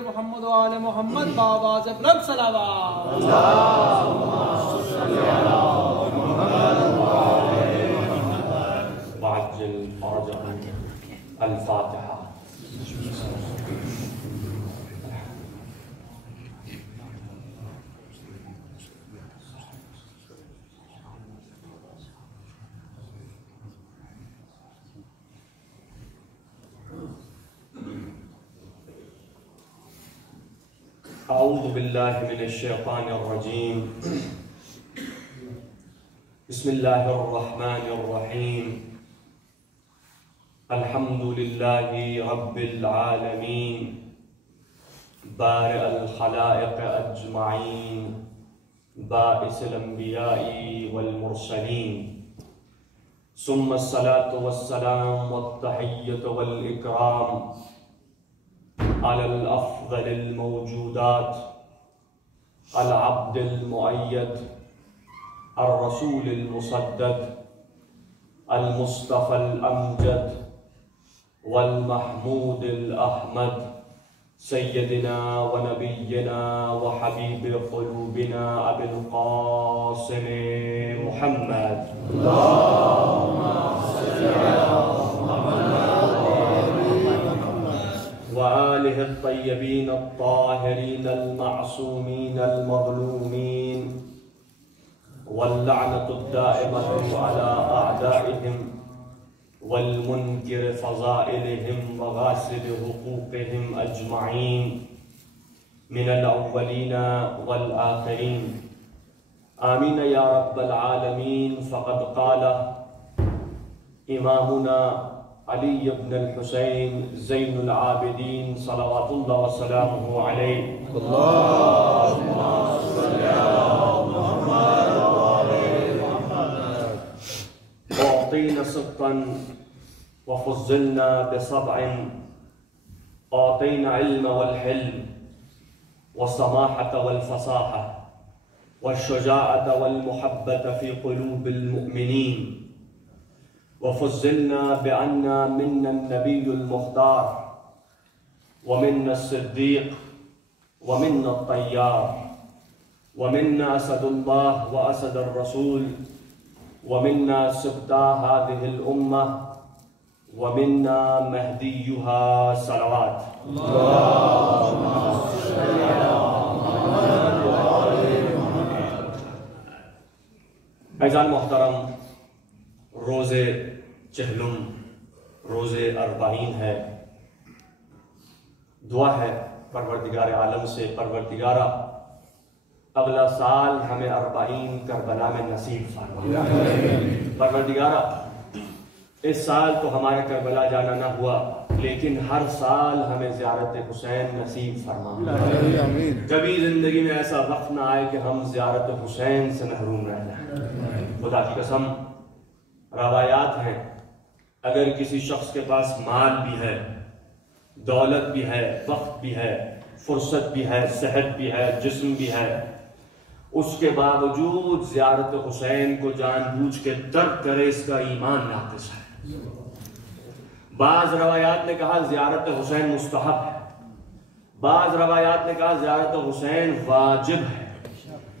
محمد و آل محمد بابا سے بلند صلوات. وعجل فرجهم. الفاتحة. أعوذ بالله من الشيطان الرجيم. بسم الله الرحمن الرحيم. الحمد لله رب العالمين بارئ الخلائق أجمعين بائس الأنبياء والمرسلين ثم الصلاة والسلام والتحية والإكرام على الأفضل الموجودات العبد المؤيد الرسول المصدد المصطفى الأمجد والمحمود الأحمد سيدنا ونبينا وحبيب قلوبنا أبي القاسم محمد. اللهم صل على وآله الطيبين الطاهرين المعصومين المظلومين واللعنة الدائمة على أعدائهم والمنكر فضائلهم وغاسل حقوقهم أجمعين من الأولين والآخرين. آمين يا رب العالمين. فقد قال إمامنا علي بن الحسين زين العابدين صلوات الله وسلامه عليه. اللهم صل على محمد وآل محمد. أعطينا صدقا وفضلنا بسبع. أعطينا علم والحلم والسماحة والفصاحة والشجاعة والمحبة في قلوب المؤمنين. وفضلنا بأن منا النبي المختار ومنا الصديق ومنا الطيار ومنا أسد الله وأسد الرسول ومنا سبطا هذه الأمة ومنا مهديها صلوات. اللهم صل على محمد وآل محمد. عزیزان محترم، روز چہلم روز اربعین ہے. دعا ہے پروردگار عالم سے، پروردگارہ اگلا سال ہمیں اربعین کربلا میں نصیب فرما. پروردگارہ اس سال تو ہمارے کربلا جانا نہ ہوا، لیکن ہر سال ہمیں زیارت حسین نصیب فرما. کبھی زندگی میں ایسا وقت نہ آئے کہ ہم زیارت حسین سے محروم رہ جائیں. خدا کی قسم، روایات ہیں اگر کسی شخص کے پاس مال بھی ہے، دولت بھی ہے، وقت بھی ہے، فرصت بھی ہے، صحت بھی ہے، جسم بھی ہے، اس کے باوجود زیارت حسین کو جان بوجھ کے ترک کرے، اس کا ایمان ناقص ہے. بعض روایات نے کہا زیارت حسین مستحب ہے، بعض روایات نے کہا زیارت حسین واجب ہے،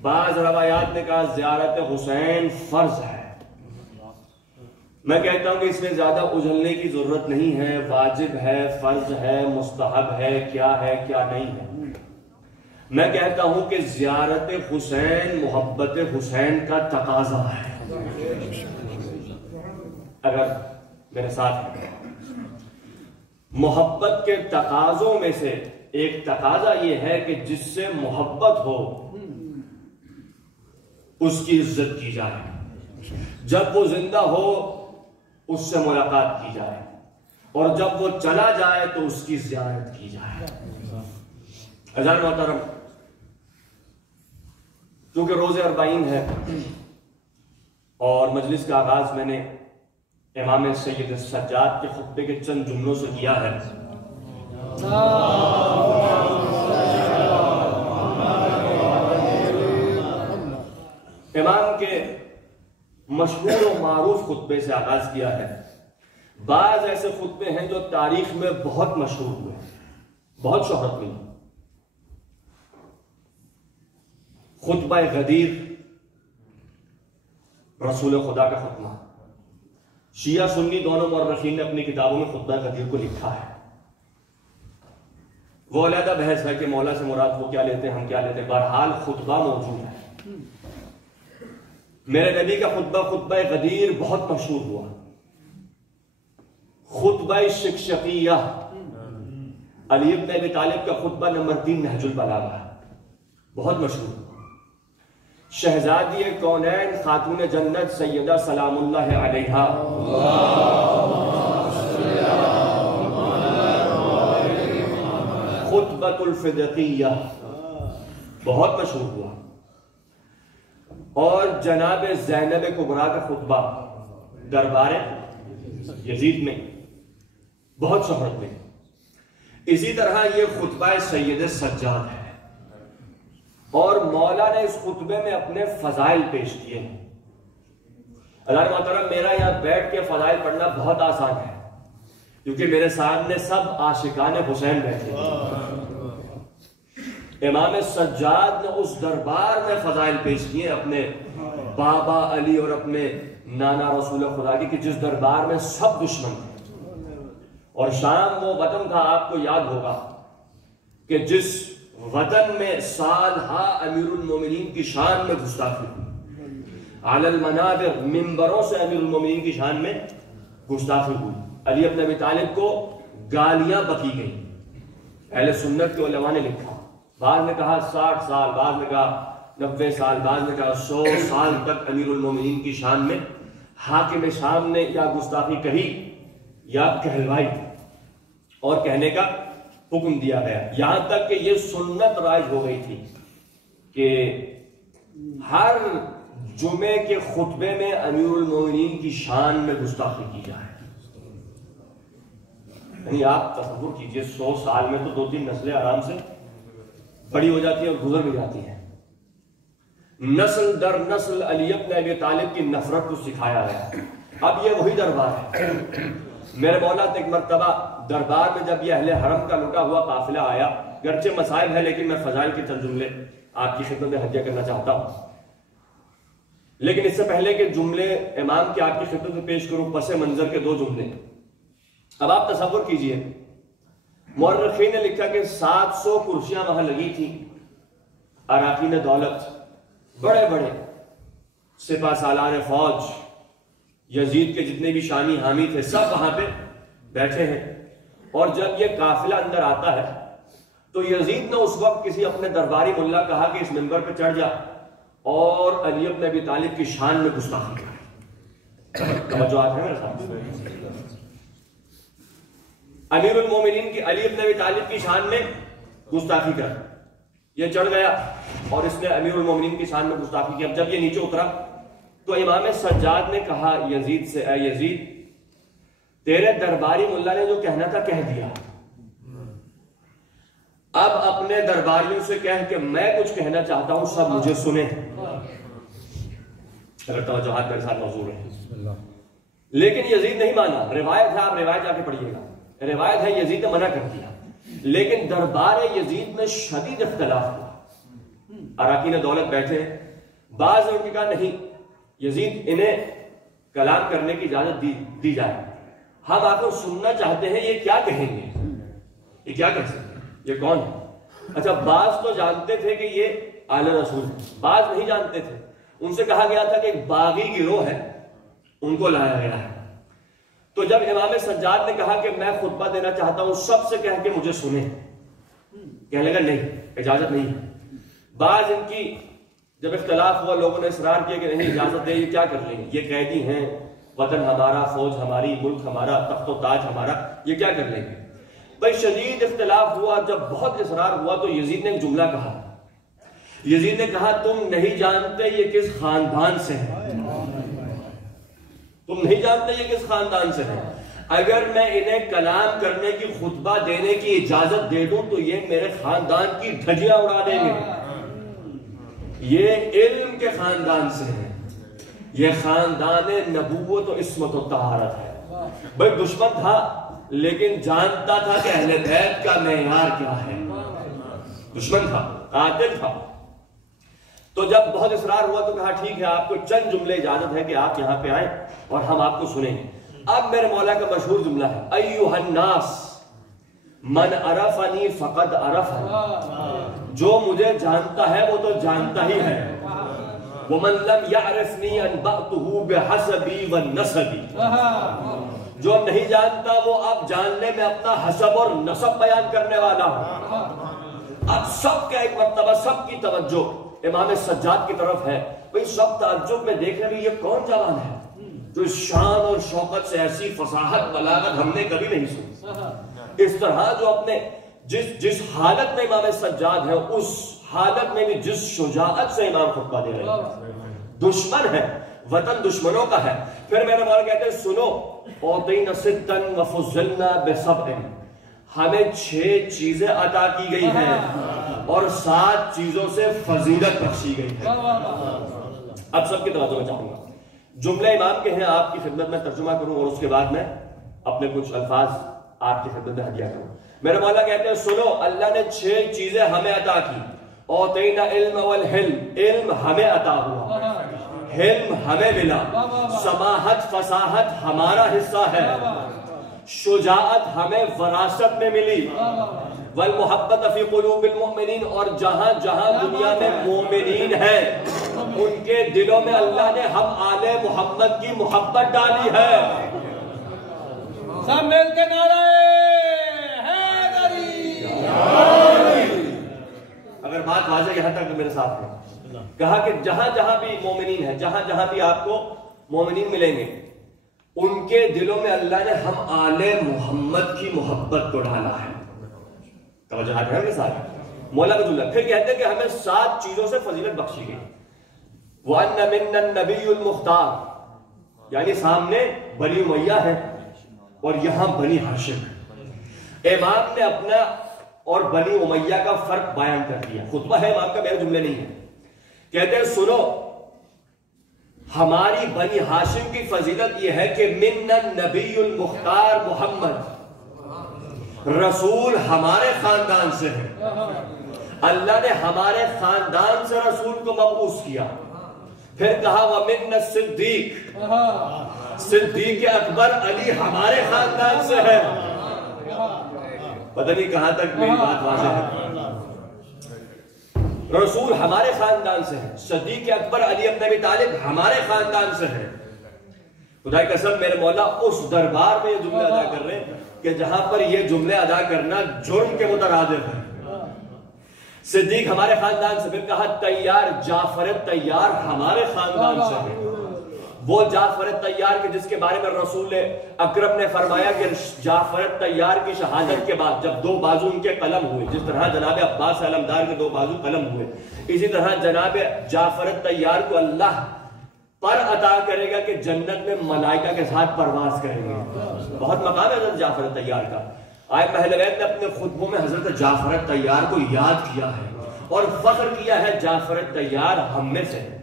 بعض روایات نے کہا زیارت حسین فرض ہے. میں کہتا ہوں کہ اس میں زیادہ اجھلنے کی ضرورت نہیں ہے. واجب ہے، فرض ہے، مستحب ہے، کیا نہیں ہے. میں کہتا ہوں کہ زیارت حسین محبت حسین کا تقاضا ہے. اگر میرے ساتھ ہے، محبت کے تقاضوں میں سے ایک تقاضا یہ ہے کہ جس سے محبت ہو اس کی عزت کی جائے، جب وہ زندہ ہو اس سے ملاقات کی جائے، اور جب وہ چلا جائے تو اس کی زیارت کی جائے. عزیزان محترم، چونکہ روز اربعین ہے اور مجلس کا آغاز میں نے امام سید السجاد کے خطبے کے چند جملوں سے کیا ہے. امام کے مشہور و معروف خطبے سے آغاز کیا ہے. بعض ایسے خطبے ہیں جو تاریخ میں بہت مشہور ہوئے، بہت شہرت ملی. خطبہ غدیر، رسول خدا کا خطبہ. شیعہ سنی دونوں مورخین نے اپنی کتابوں میں خطبہ غدیر کو لکھا ہے. وہ علیحدہ بحث ہے کہ مولا سے مراد وہ کیا لیتے ہیں، ہم کیا لیتے ہیں. بہرحال خطبہ موجود ہے. میرے نبی کا خطبہ خطبہ غدیر بہت مشہور ہوا. خطبہ شکشقیہ، علی بن ابی طالب کا خطبہ نمبر 3 نہج البلاغہ، بہت مشہور. شہزادی کونین خاتون جنت سیدہ سلام اللہ علیہا خطبۃ الفدقیہ بہت مشہور ہوا. اور جناب زینب کبریٰ کا خطبہ دربار یزید میں بہت شہرت میں. اسی طرح یہ خطبہ سید سجاد ہے، اور مولا نے اس خطبے میں اپنے فضائل پیش کیے ہیں. اللہ محترم، میرا یہاں بیٹھ کے فضائل پڑھنا بہت آسان ہے کیونکہ میرے سامنے سب عاشقان حسین بیٹھے ہیں. امام سجاد نے اس دربار میں فضائل پیش کیے اپنے بابا علی اور اپنے نانا رسول خدا کی، کہ جس دربار میں سب دشمن تھے. اور شام وہ وطن تھا، آپ کو یاد ہوگا کہ جس وطن میں سالہا امیر المومنین کی شان میں گستاخی ہوئی، علی المنابر منبروں سے امیر المومنین کی شان میں گستاخی ہوئی. علی بن ابی طالب کو گالیاں بکی گئی. اہل سنت کے علماء نے لکھا، بعض نے کہا 60 سال، بعض نے کہا 90 سال، بعض نے کہا 100 سال تک امیر المومنین کی شان میں حاکم شام نے یا گستاخی کہی یا کہلوائی اور کہنے کا حکم دیا گیا. یہاں تک کہ یہ سنت رائج ہو گئی تھی کہ ہر جمعے کے خطبے میں امیر المومنین کی شان میں گستاخی کی جائے. یعنی آپ تصور کیجئے 100 سال میں تو 2-3 نسلیں آرام سے بڑی ہو جاتی ہیں اور گزر بھی جاتی ہیں. نسل در نسل علی بن ابی طالب کی نفرت کو سکھایا گیا. اب یہ وہی دربار ہے. میرے مولا ایک مرتبہ دربار میں جب یہ اہل حرم کا لٹا ہوا قافلہ آیا، گرچہ مسائل ہے لیکن میں فضائل کے چند جملے آپ کی خدمت میں ہدیہ کرنا چاہتا ہوں. لیکن اس سے پہلے کہ جملے امام کے آپ کی خدمت میں پیش کروں، پس منظر کے 2 جملے. اب آپ تصور کیجئے، مورخین نے لکھا کہ 700 کرسیاں وہاں لگی تھی. اراکین دولت، بڑے بڑے سپہ سالار فوج، یزید کے جتنے بھی شانی حامی تھے، سب وہاں پہ بیٹھے ہیں. اور جب یہ قافلہ اندر آتا ہے تو یزید نے اس وقت کسی اپنے درباری ملا کہا کہ اس منبر پہ چڑھ جا اور علی بن ابی طالب کی شان میں گستاخی کر. توجہات ہیں میرے ساتھ؟ امیر المومنین کی علی بن ابی طالب کی شان میں گستاخی کر. یہ چڑھ گیا اور اس نے امیر المومنین کی شان میں گستاخی کی. اب جب یہ نیچے اترا تو امام سجاد نے کہا یزید سے، اے یزید، تیرے درباری ملا نے جو کہنا تھا کہہ دیا، اب اپنے درباریوں سے کہہ کہ میں کچھ کہنا چاہتا ہوں، سب مجھے سنیں. اگر توجہات میرے ساتھ موضوع ہے. لیکن یزید نہیں مانا. روایت ہے، آپ روایت جا کے پڑھیے گا، روایت ہے یزید نے منع کر دیا. لیکن دربار یزید میں شدید اختلاف ہوا. اراکین دولت بیٹھے، بعض نے ان کی کہا نہیں، یزید انہیں کلام کرنے کی اجازت دی جائے، ہم آپ کو سننا چاہتے ہیں، یہ کیا کہیں گے، یہ کیا کہہ سکتے ہیں، یہ کون ہے. اچھا، بعض تو جانتے تھے کہ یہ آل رسول ہے، بعض نہیں جانتے تھے. ان سے کہا گیا تھا کہ ایک باغی گروہ ہے، ان کو لایا گیا ہے. تو جب امام سجاد نے کہا کہ میں خطبہ دینا چاہتا ہوں، سب سے کہہ کہ مجھے سنیں، کہنے لگا نہیں، اجازت نہیں. بعض ان کی جب اختلاف ہوا، لوگوں نے اصرار کیا کہ نہیں اجازت دے، یہ کیا کر لیں گے، یہ قیدی ہیں، وطن ہمارا، فوج ہماری، ملک ہمارا، تخت و تاج ہمارا، یہ کیا کر لیں گے. بھائی شدید اختلاف ہوا. جب بہت اصرار ہوا تو یزید نے ایک جملہ کہا. یزید نے کہا تم نہیں جانتے یہ کس خاندان سے ہے، تم نہیں جانتے یہ کس خاندان سے ہے. اگر میں انہیں کلام کرنے کی، خطبہ دینے کی اجازت دے دوں تو یہ میرے خاندان کی دھجیاں اڑا دیں گے. یہ علم کے خاندان سے ہیں، یہ خاندان نبوت و عصمت و طہارت ہے۔ بھائی دشمن تھا لیکن جانتا تھا کہ اہل بیت کا معیار کیا ہے۔ دشمن تھا، قاتل تھا، تو جب بہت اصرار ہوا تو کہا ٹھیک ہے، آپ کو چند جملے اجازت ہے کہ آپ یہاں پہ آئیں اور ہم آپ کو سنیں گے۔ اب میرے مولا کا مشہور جملہ ہے، ایھا الناس من عرفنی فقد عرفنی، جو مجھے جانتا ہے وہ تو جانتا ہی ہے، ومن لم يعرفنی انبأتہ بحسبی ونسبی، جو نہیں جانتا وہ اب جاننے میں اپنا حسب اور نسب بیان کرنے والا ہوں۔ اب سب کا ایک مرتبہ سب کی توجہ امام سجاد کی طرف ہے، بھئی سب تعجب میں دیکھ رہے ہیں یہ کون جوان ہے جو اس شان اور شوقت سے ایسی فصاحت بلاغت ہم نے کبھی نہیں سنی۔ اس طرح جو اپنے جس حالت میں امام سجاد ہے اس حالت میں بھی جس شجاعت سے امام خطبہ دے رہے ہیں، دشمن ہے، وطن دشمنوں کا ہے۔ پھر میرے مولا کہتے ہیں سنو، اعطینا ستا وفضلنا بسبع، ہمیں 6 چیزیں عطا کی گئی ہیں اور 7 چیزوں سے فضیلت بخشی گئی ہے۔ اب سب کی توجہ میں چاہوں گا، جملے امام کے ہیں، آپ کی خدمت میں ترجمہ کروں اور اس کے بعد میں اپنے کچھ الفاظ آپ کی خدمت میں ہدیہ کروں۔ میرے مولا کہتے ہیں سنو، اللہ نے 6 چیزیں ہمیں عطا کی۔ اعطینا علم والحلم، علم ہمیں عطا ہوا، حلم ہمیں ملا، سماحت فصاحت ہمارا حصہ ہے، شجاعت ہمیں وراثت میں ملی، والمحبت فی قلوب المؤمنین، اور جہاں جہاں دنیا میں مومنین ہیں ان کے دلوں میں اللہ نے ہم آل محمد کی محبت ڈالی ہے۔ سب مل کے نعرہ حیدری۔ اگر بات واضح یہاں تک میرے ساتھ ہے، کہا کہ جہاں جہاں بھی مومنین ہیں، جہاں جہاں بھی آپ کو مومنین ملیں گے ان کے دلوں میں اللہ نے ہم آل محمد کی محبت کو ڈالا ہے۔ توجہ ہے میرے ساتھ، مولا کا جملہ پھر کہتے ہیں کہ ہمیں 7 چیزوں سے فضیلت بخشی گئی۔ وَأَنَّ مِنَّا النَّبِيُّ الْمُخْتَارُ، یعنی سامنے بنی امیہ ہے اور یہاں بنی ہاشم۔ امام نے اپنا اور بنی امیہ کا فرق بیان کر دیا، خطبہ ہے امام کا، میرے جملے نہیں ہے۔ کہتے ہیں سنو، ہماری بنی ہاشم کی فضیلت یہ ہے کہ مِنَّا النَّبِيُّ الْمُخْتَارُ محمد، رسول ہمارے خاندان سے ہے، اللہ نے ہمارے خاندان سے رسول کو مبعوث کیا۔ پھر کہا وَمِنَّا الصِّدِّيقُ، صدیق اکبر علی ہمارے خاندان سے ہے۔ پتہ نہیں کہاں تک میری بات واضح ہے، رسول ہمارے خاندان سے ہے، صدیق اکبر علی ابن ابی طالب ہمارے خاندان سے ہے۔ خدا کی قسم میرے مولا اس دربار میں یہ جملے ادا کر رہے ہیں کہ جہاں پر یہ جملے ادا کرنا جرم کے مترادف ہے۔ صدیق ہمارے خاندان سے، پھر کہا تیار جعفر تیار ہمارے خاندان سے ہے، وہ جعفر تیار کے جس کے بارے میں رسول اکرم نے فرمایا کہ جعفر تیار کی شہادت کے بعد جب 2 بازو ان کے قلم ہوئے، جس طرح جناب عباس علمدار کے 2 بازو قلم ہوئے، اسی طرح جناب جعفر تیار کو اللہ پر عطا کرے گا کہ جنت میں ملائکہ کے ساتھ پرواز کریں گے۔ بہت مقام ہے حضرت جعفر تیار کا۔ آئے اہل بیت نے اپنے خطبوں میں حضرت جعفر تیار کو یاد کیا ہے اور فخر کیا ہے جعفر تیار ہم میں سے ہے۔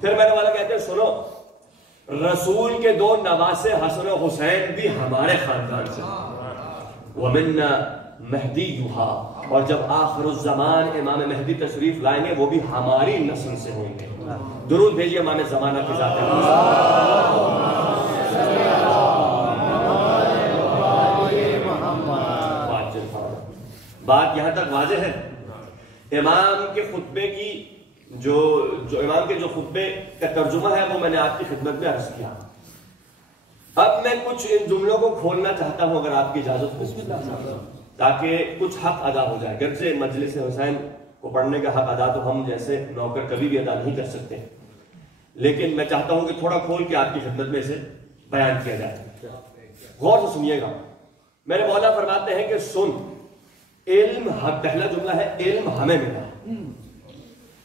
پھر میرے والا کہتے ہیں سنو، رسول کے 2 نواسے حسن و حسین بھی ہمارے خاندان سے، وَمِنَّا مَهْدِيُّهَا، اور جب آخر الزمان امام مہدی تشریف لائیں گے وہ بھی ہماری نسل سے ہوں گے۔ درود بھیجیے امام زمانہ کی ذات بات یہاں تک واضح ہے۔ امام کے خطبے کی جو امام کے جو خطبے کا ترجمہ ہے وہ میں نے آپ کی خدمت میں عرض کیا۔ اب میں کچھ ان جملوں کو کھولنا چاہتا ہوں اگر آپ کی اجازت ہو، تاکہ کچھ حق ادا ہو جائے۔ گرچہ مجلس حسین کو پڑھنے کا حق ادا تو ہم جیسے نوکر کبھی بھی ادا نہیں کر سکتے، لیکن میں چاہتا ہوں کہ تھوڑا کھول کے آپ کی خدمت میں اسے بیان کیا جائے۔ غور سے سنیے گا، میرے مولا فرماتے ہیں کہ سن، علم، پہلا جملہ ہے علم ہمیں ملا۔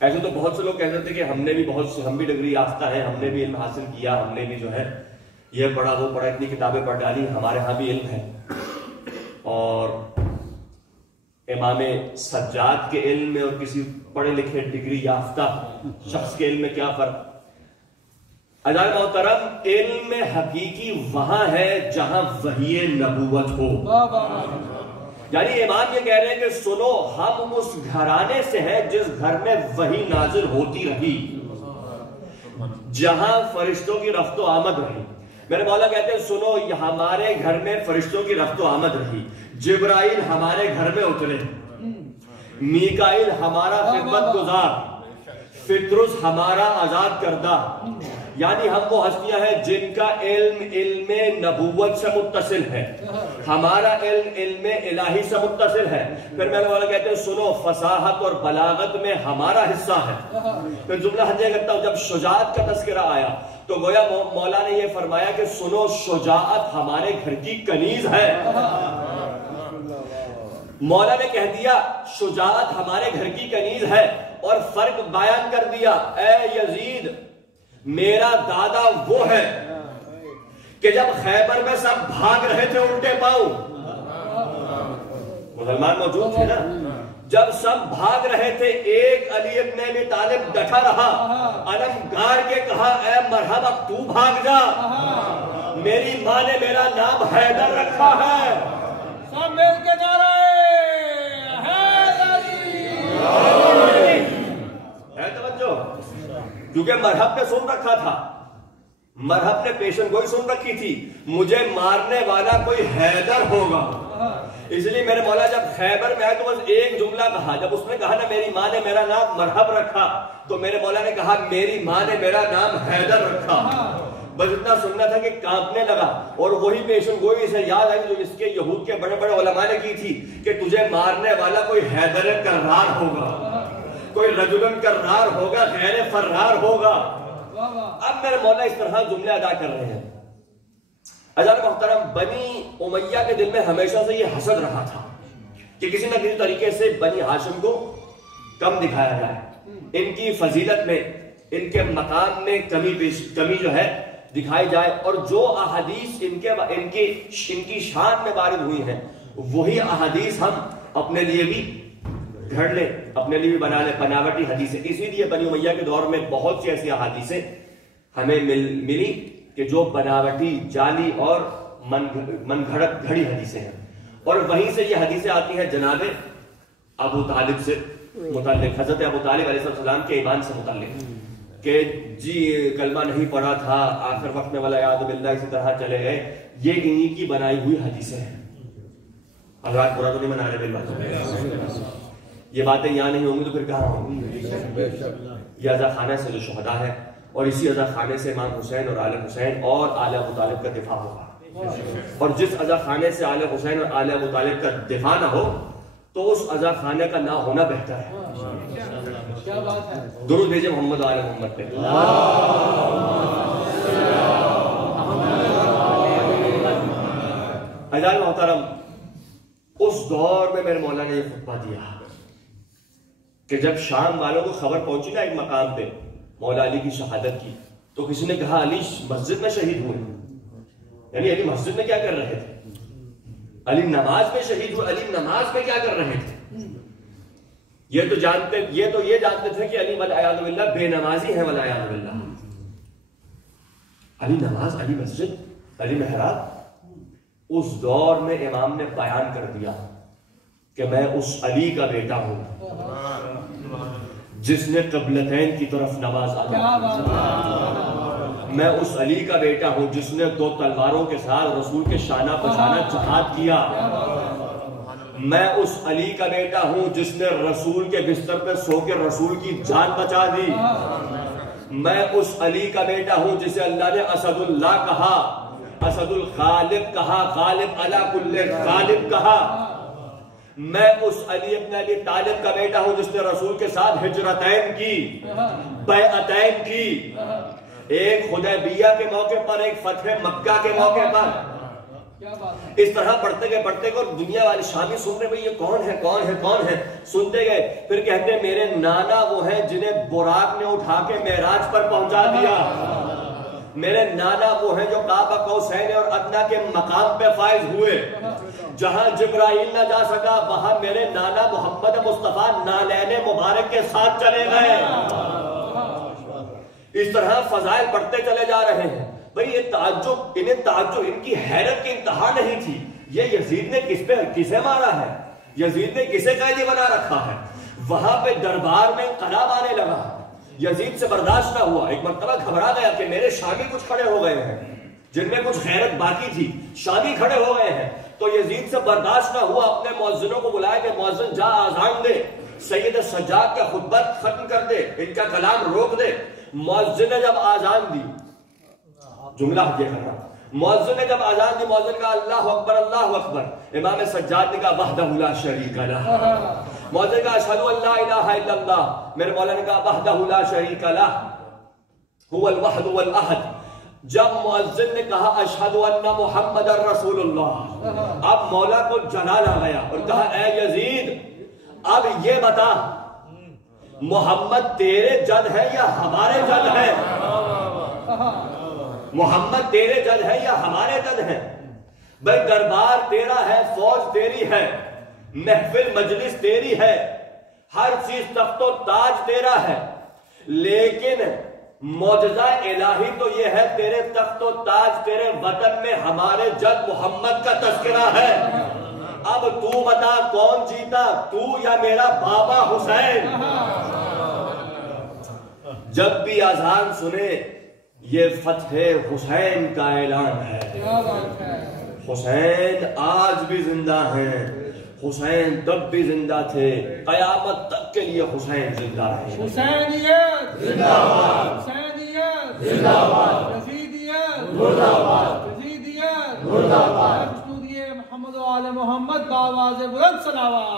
ایسے تو بہت سے لوگ کہتے تھے کہ ہم نے بھی ہم بھی ڈگری یافتہ ہیں، ہم نے بھی علم حاصل کیا، ہم نے بھی جو ہے یہ پڑھا وہ پڑھا، اتنی کتابیں پڑھ ڈالی، ہمارے ہاں بھی علم ہے۔ اور امام سجاد کے علم میں اور کسی پڑھے لکھے ڈگری یافتہ شخص کے علم میں کیا فرق؟ عزیز محترم، علم حقیقی وہاں ہے جہاں وحی نبوت ہو. یعنی امام یہ کہہ رہے ہیں کہ سنو، ہم اس گھرانے سے ہیں جس گھر میں وحی نازل ہوتی رہی، جہاں فرشتوں کی رفت و آمد رہی. میرے مولا کہتے ہیں سنو، ہمارے گھر میں فرشتوں کی رفت و آمد رہی، جبرائیل ہمارے گھر میں اترے، میکائیل ہمارا خدمت گزار، فطرس ہمارا آزاد کردہ. یعنی ہم وہ ہستیاں ہیں جن کا علم نبوت سے متصل ہے، ہمارا علم الہی سے متصل ہے. پھر میرے مولا کہتے ہیں سنو، فصاحت اور بلاغت میں ہمارا حصہ ہے. پھر جملہ ہنجے کرتا ہوں، جب شجاعت کا تذکرہ آیا تو گویا مولا نے یہ فرمایا کہ سنو، شجاعت ہمارے گھر کی کنیز ہے. مولا نے کہہ دیا شجاعت ہمارے گھر کی کنیز ہے، اور فرق بیان کر دیا، اے یزید میرا دادا وہ ہے کہ جب خیبر میں سب بھاگ رہے تھے الٹے پاؤں، مسلمان موجود تھے نا، جب سب بھاگ رہے تھے ایک علی ابن ابی طالب ڈٹا رہا، علم گاڑ کے کہا اے مرحبا اب تو بھاگ جا، میری ماں نے میرا نام حیدر رکھا ہے. سب مل کے نعرہ ہے توجہ، کیونکہ مرحب نے سن رکھا تھا، مرحب نے پیشن گوئی سن رکھی تھی، مجھے مارنے والا کوئی حیدر ہوگا. اس لیے میرے مولا جب خیبر میں آئے تو بس ایک جملہ کہا، جب اس نے کہا نا میری ماں نے میرا نام مرحب رکھا، تو میرے مولا نے کہا میری ماں نے میرا نام حیدر رکھا. بس اتنا سننا تھا کہ کانپنے لگا. اور وہی پیشن گوئی اسے یاد آئی جو اس کے یہود کے بڑے بڑے علماء نے کی تھی کہ تجھے مارنے والا کوئی حیدر کرار ہوگا، کوئی رجلن کرار ہوگا، غیر فرار ہوگا. اب میرے مولا اس طرح جملے ادا کر رہے ہیں. عزیز محترم، بنی امیہ کے دل میں ہمیشہ سے یہ حسد رہا تھا کہ کسی نہ کسی طریقے سے بنی ہاشم کو کم دکھایا جائے، ان کی فضیلت میں، ان کے مقام میں کمی جو ہے دکھائی جائے. اور جو احادیث ان کی شان میں وارد ہوئی ہیں وہی احادیث ہم اپنے لیے بھی گھڑ لیں، اپنے لیے بھی بنا لیں، بناوٹی حدیثیں. اسی لیے بنی امیہ کے دور میں بہت سی ایسی احادیثیں ہمیں ملی کہ جو بناوٹی، جعلی اور من گھڑت گھڑی حدیثیں ہیں. اور وہیں سے یہ حدیثیں آتی ہیں جناب ابو طالب سے متعلق، حضرت ابو طالب علیہ السلام کے ایمان سے متعلق، کہ جی کلمہ نہیں پڑھا تھا، آخر وقت میں والعیاذ باللہ اسی طرح چلے گئے. یہ انہی کی بنائی ہوئی حدیثیں ہیں. حضرات برا تو نہیں منا رہے بالبات، یہ باتیں یہاں نہیں ہوں گی تو پھر کہاں ہوں گی؟ یہ عزا خانہ سے جو شہداء ہے، اور اسی عزا خانے سے امام حسین اور آل حسین اور آل ابو طالب کا دفاع ہوگا. اور جس عزا خانے سے آل حسین اور آل ابو طالب کا دفاع نہ ہو تو اس عزا خانے کا نہ ہونا بہتر ہے. کیا بات ہے. درود بھیجے محمد و آل محمد پہ. عزیز محترم، اس دور میں میرے مولا نے یہ خطبہ دیا کہ جب شام والوں کو خبر پہنچی نا ایک مقام پہ مولا علی کی شہادت کی، تو کسی نے کہا علی مسجد میں شہید ہوئے. یعنی علی مسجد میں کیا کر رہے تھے؟ علی نماز میں شہید ہوئے. علی نماز میں کیا کر رہے تھے؟ یہ تو یہ جانتے تھے کہ علی والعیاذ باللہ بے نمازی ہیں والعیاذ باللہ. علی نماز، علی مسجد، علی محراب. اس دور میں امام نے بیان کر دیا کہ میں اس علی کا بیٹا ہوں جس نے قبلتین کی طرف نماز ادا کی. میں اس علی کا بیٹا ہوں جس نے 2 تلواروں کے ساتھ رسول کے شانہ بشانہ جہاد کیا. میں اس علی کا بیٹا ہوں جس نے رسول کے بستر پہ سو کے رسول کی جان بچا دی. میں اس علی کا بیٹا ہوں جسے اللہ نے اسد اللہ کہا، اسد الغالب کہا، غالب علی کل غالب کہا. میں اس علی ابن ابی طالب کا بیٹا ہوں جس نے رسول کے ساتھ ہجرتین کی، بیعتین کی، ایک حدیبیہ کے موقع پر، ایک فتح مکہ کے موقع پر. اس طرح پڑھتے گئے اور دنیا والے شامی سن رہے یہ کون ہے کون ہے کون ہے، سنتے گئے. پھر کہتے ہیں میرے نانا وہ ہیں جنہیں براق نے اٹھا کے معراج پر پہنچا دیا. میرے نانا وہ ہیں جو قاب قوسین اور ادنا کے مقام پہ فائز ہوئے. جہاں جبرائیل نہ جا سکا وہاں میرے نانا محمد مصطفیٰ نالین مبارک کے ساتھ چلے گئے. اس طرح فضائل بڑھتے چلے جا رہے ہیں. بھئی یہ تعجب ان کی حیرت کی انتہا نہیں تھی. یہ یزید نے کسے مارا ہے؟ یزید نے کسے قیدی بنا رکھا ہے؟ وہاں پہ دربار میں انقلاب آنے لگا. یزید سے برداشت نہ ہوا. ایک مرتبہ گھبرا گیا کہ میرے شامی کچھ کھڑے ہو گئے ہیں جن میں کچھ غیرت باقی تھی، شامی کھڑے ہو گئے ہیں. تو یزید سے برداشت نہ ہوا، اپنے مؤذنوں کو بلایا کہ مؤذن جا آذان دے، سید سجاد کا خطبہ ختم کر دے، ان کا کلام روک دے. مؤذن نے جب آذان دی، جملہ یہ کرنا، مؤذن نے جب آذان دی، مؤذن کا اللہ اکبر اللہ اکبر. امام سجاد نے کہا وحدہ لا شریک لہ. مؤذن کا اشہد ان لا الہ الا اللہ. میرے مولا نے کہا وحدہ لا شریک لہ هو الوحد والاحد. جب مؤذن نے کہا اشہد ان محمد رسول اللہ، اب مولا کو جلال آ گیا اور کہا اے یزید اب یہ بتا محمد تیرے جد ہے یا ہمارے جد ہے؟ محمد تیرے جد ہے یا ہمارے جد ہے؟ بھئی دربار تیرا ہے، فوج تیری ہے، محفل مجلس تیری ہے، ہر چیز تخت و تاج تیرا ہے، لیکن معجزہ الہی تو یہ ہے تیرے تخت و تاج تیرے وطن میں ہمارے جد محمد کا تذکرہ ہے. اب تو بتا کون جیتا، تو یا میرا بابا حسین؟ جب بھی اذان سنے یہ فتح حسین کا اعلان ہے. حسین آج بھی زندہ ہیں، حسین تب بھی زندہ تھے، قیامت تک کے لیے حسین زندہ رہے. حسینیت زندہ باد، حسینیت زندہ باد، یزیدیت مردہ باد، یزیدیت مردہ باد. مستودی محمد و آل محمد باواز بلند صلوات.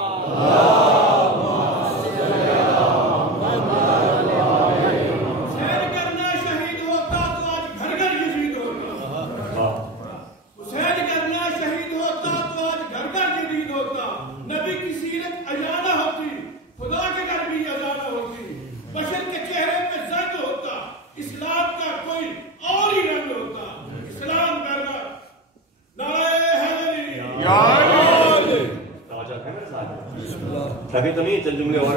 ابھی تو نہیں، چل جملے اور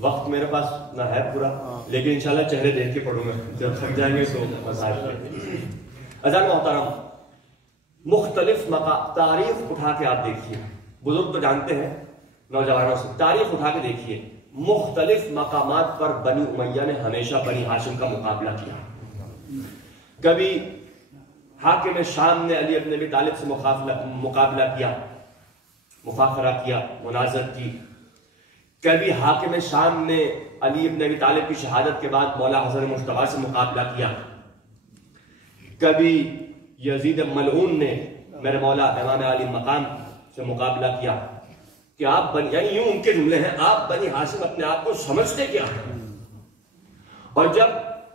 وقت میرے پاس نہ ہے پورا، لیکن انشاءاللہ چہرے دیکھ کے پڑھوں گا، جب تھک جائیں گے تو مسائل. عزیزان محترم، مختلف تاریخ اٹھا کے آپ دیکھیے، بزرگ تو جانتے ہیں، نوجوانوں سے تاریخ اٹھا کے دیکھیے، مختلف مقامات پر بنی امیہ نے ہمیشہ بنی ہاشم کا مقابلہ کیا. کبھی حاکم شام نے علی بن ابی طالب سے مقابلہ کیا، مفاخرہ کیا، مناظرت کی. کبھی حاکم شام نے علی بن ابی طالب کی شہادت کے بعد مولا حسن مجتبیٰ سے مقابلہ کیا. کبھی یزید ملعون نے میرے مولا امام علی مقام سے مقابلہ کیا کہ آپ یعنی یوں ان کے جملے ہیں، آپ بنی ہاشم اپنے آپ کو سمجھتے کیا ہیں؟ اور جب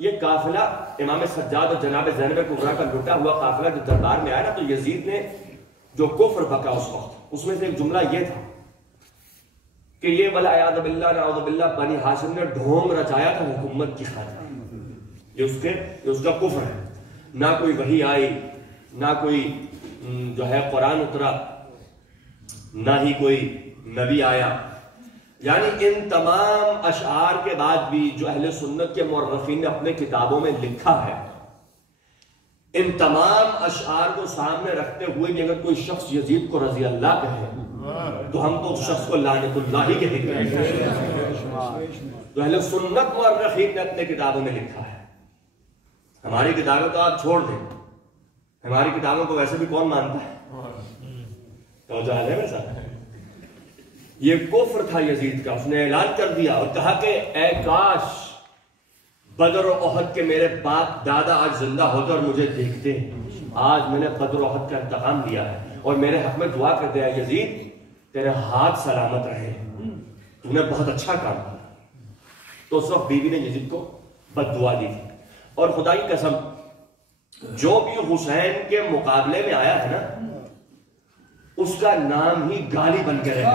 یہ قافلہ امام سجاد اور جناب زینب کبریٰ کا لٹا ہوا قافلہ جو دربار میں آیا نا، تو یزید نے جو کفر بکا اس وقت، اس میں سے ایک جملہ یہ تھا کہ یہ والعیاذ باللہ نعوذ باللہ بنی ہاشم نے ڈھونگ رچایا تھا حکومت کی خاطر. یہ اس کا کفر ہے. نہ کوئی وحی آئی، نہ کوئی جو ہے قرآن اترا، نہ ہی کوئی نبی آیا. یعنی ان تمام اشعار کے بعد بھی جو اہل سنت کے مورخین نے اپنے کتابوں میں لکھا ہے، ان تمام اشعار کو سامنے رکھتے ہوئے بھی اگر کوئی شخص یزید کو رضی اللہ کہے تو ہم تو اس شخص کو لعنت اللہ ہی کہیں گے. تو اہل سنت مورخین نے اپنے کتابوں میں لکھا ہے. ہماری کتابیں تو آپ چھوڑ دیں، ہماری کتابوں کو ویسے بھی کون مانتا ہے؟ توجہ ہے میرے ساتھ. یہ کفر تھا یزید کا. اس نے اعلان کر دیا اور کہا کہ اے کاش بدر و احد کے میرے باپ دادا آج زندہ ہوتے اور مجھے دیکھتے. آج میں نے بدر و احد کا انتقام لیا ہے اور میرے حق میں دعا کرتے ہیں یزید تیرے ہاتھ سلامت رہے، تو نے بہت اچھا کام کیا. تو اس وقت بیوی نے یزید کو بد دعا دی تھی. اور خدا کی قسم جو بھی حسین کے مقابلے میں آیا ہے نا، اس کا نام ہی گالی بن کے رہ گیا.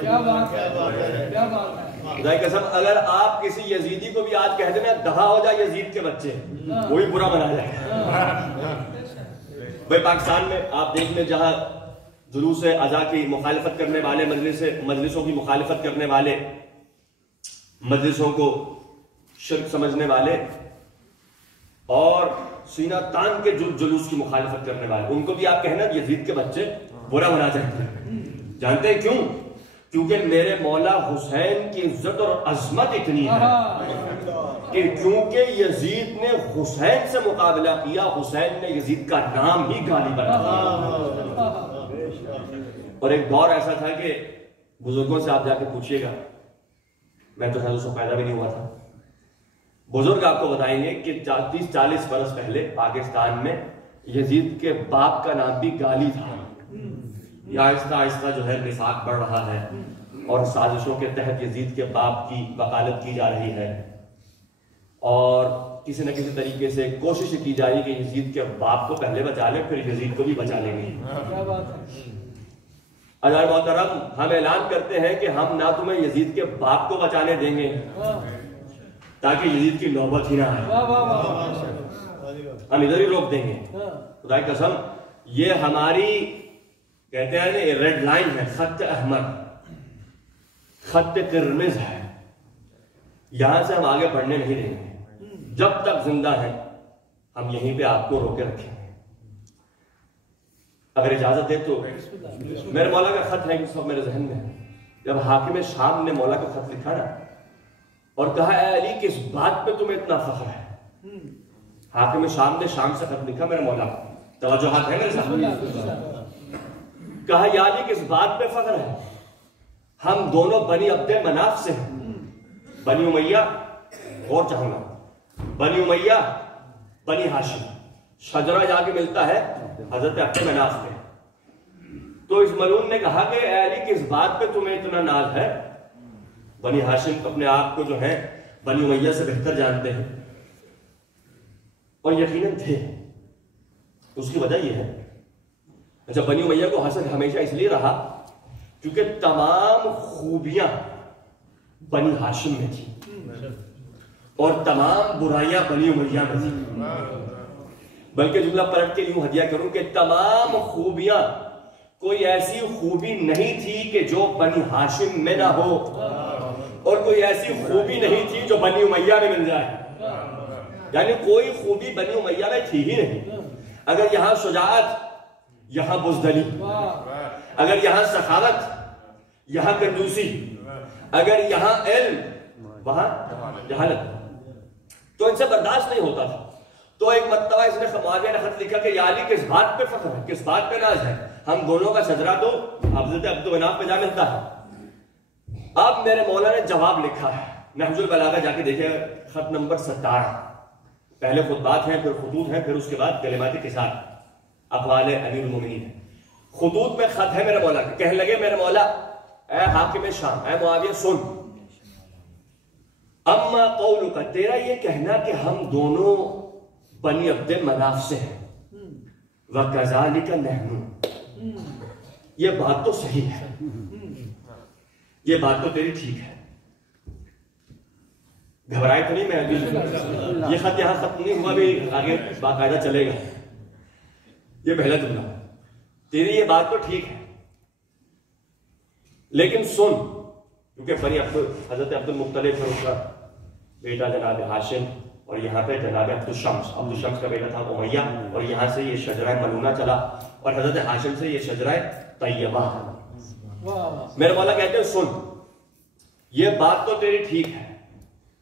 کیا بات ہے، کیا بات ہے. خدا کی قسم اگر آپ کسی یزیدی کو بھی آج کہہ دیں نا دفع ہو جائے یزید کے بچے، وہی برا بنا جائے. بھائی پاکستان میں آپ دیکھ لیں جہاں جلوس ازا کی مخالفت کرنے والے، مجلسوں کی مخالفت کرنے والے، مجلسوں کو شرک سمجھنے والے اور سینہ تان کے جلوس کی مخالفت کرنے والے، ان کو بھی آپ کہنا یزید کے بچے برا بنا جاتے ہیں. جانتے ہیں کیوں؟ کیونکہ میرے مولا حسین کی عزت اور عظمت اتنی ہے کہ کیونکہ یزید نے حسین سے مقابلہ کیا، حسین نے یزید کا نام ہی گالی بنا دیا. اور ایک دور ایسا تھا کہ بزرگوں سے آپ جا کے پوچھئے گا، میں تو اس کو پیدا بھی نہیں ہوا تھا، بزرگ آپ کو بتائیں گے کہ 30-40 برس پہلے پاکستان میں یزید کے باپ کا نام بھی گالی تھا. یہ آہستہ آہستہ جو ہے نفاق بڑھ رہا ہے اور سازشوں کے تحت یزید کے باپ کی وکالت کی جا رہی ہے اور کسی نہ کسی طریقے سے کوشش کی جا رہی ہے کہ یزید کے باپ کو پہلے بچا لیں پھر یزید کو بھی بچا لیں گے. عزیزان محترم، ہم اعلان کرتے ہیں کہ ہم نہ تمہیں یزید کے باپ کو بچانے دیں گے تاکہ یزید کی نوبت ہی نہ آئے، ہم ادھر ہی روک دیں گے. خدا کی قسم یہ ہماری کہتے ہیں نا ریڈ لائن ہے، خط احمر، خط قرمز ہے، یہاں سے ہم آگے بڑھنے نہیں دیں گے. جب تک زندہ ہیں ہم یہیں پہ آپ کو روکے رکھیں گے. اگر اجازت دے تو میرے مولا کا خط ہے اس وقت میرے ذہن میں. جب حاکم شام نے مولا کا خط لکھا نا اور کہا اے علی کس بات پہ تمہیں اتنا فخر ہے، حاکم شام نے شام سے خط لکھا میرے مولا، توجہات ہے میرے ساتھ. کہا یا علی کس بات پہ فخر ہے، ہم دونوں بنی عبد مناف سے ہیں. بنی امیہ، اور چاہوں گا بنی امیہ بنی ہاشم، شجرہ جا کے ملتا ہے حضرت عبد مناف میں. تو اس ملعون نے کہا کہ اے علی کس بات پہ تمہیں اتنا ناز ہے. بنی ہاشم اپنے آپ کو جو ہے بنی امیہ سے بہتر جانتے ہیں اور یقیناً تھے. اس کی وجہ یہ ہے، اچھا بنی امیہ کو حسد ہمیشہ اس لیے رہا کیونکہ تمام خوبیاں بنی ہاشم میں تھی اور تمام برائیاں بنی امیہ میں تھی. بلکہ جملہ پلٹ کے یوں ہدیہ کروں کہ تمام خوبیاں، کوئی ایسی خوبی نہیں تھی کہ جو بنی ہاشم میں نہ ہو اور کوئی ایسی خوبی نہیں تھی جو بنی امیہ میں مل جائے. یعنی کوئی خوبی بنی امیہ میں تھی ہی نہیں. اگر یہاں شجاعت یہاں بزدلی، اگر یہاں سخاوت یہاں کنجوسی، اگر یہاں علم وہاں جہالت، تو ان سے برداشت نہیں ہوتا تھا. تو ایک مرتبہ اس نے معاویہ نے خط لکھا کہ یا علی کس بات پہ فخر ہے، کس بات پہ ناز ہے، ہم دونوں کا شجرہ تو حضرت عبد مناف پہ جا ملتا ہے. اب میرے مولا نے جواب لکھا ہے، نہج البلاغہ جا کے دیکھیں خط نمبر 17. پہلے خطبات ہیں، پھر خطوط ہیں، پھر اس کے بعد کلمات قصار، اقوال امیر المومنین ہے. خطوط میں خط ہے میرے مولا کا. کہنے لگے میرے مولا اے حاکم شام، اے معاویہ سن، اما قولک، تیرا یہ کہنا کہ ہم دونوں بنی عبد مناف سے ہیں، وَكَذَلِكَ نَحْنُ، یہ بات تو صحیح ہے، یہ بات تو تیری ٹھیک ہے. گھبرائے تو نہیں میں ابھی، یہ خط یہاں ختم نہیں ہوا، بھی آگے باقاعدہ چلے گا. یہ پہلا جملہ، تیری یہ بات تو ٹھیک ہے لیکن سن، کیونکہ بنی حضرت عبد المطلب اور اس کا بیٹا جناب ہاشم اور یہاں پہ جناب عبد الشمس کا بیٹا تھا امیہ، اور یہاں سے یہ شجرہ ملعونہ چلا اور حضرت ہاشم سے یہ شجرہ طیبہ. میرے مولا کہتے ہیں سن، یہ بات تو تیری ٹھیک ہے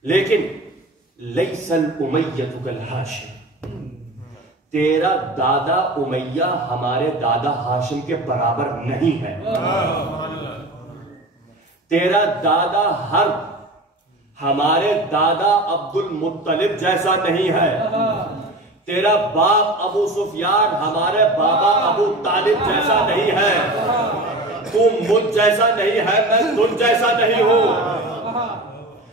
لیکن لیس الامیۃ کالہاشم، تیرا دادا امیہ ہمارے دادا ہاشم کے برابر نہیں ہے. تیرا دادا حرب ہمارے دادا عبد المطلب جیسا نہیں ہے. تیرا باپ ابو سفیان ہمارے بابا ابو طالب جیسا نہیں ہے. تم مجھ جیسا نہیں ہے، میں تم جیسا نہیں ہوں.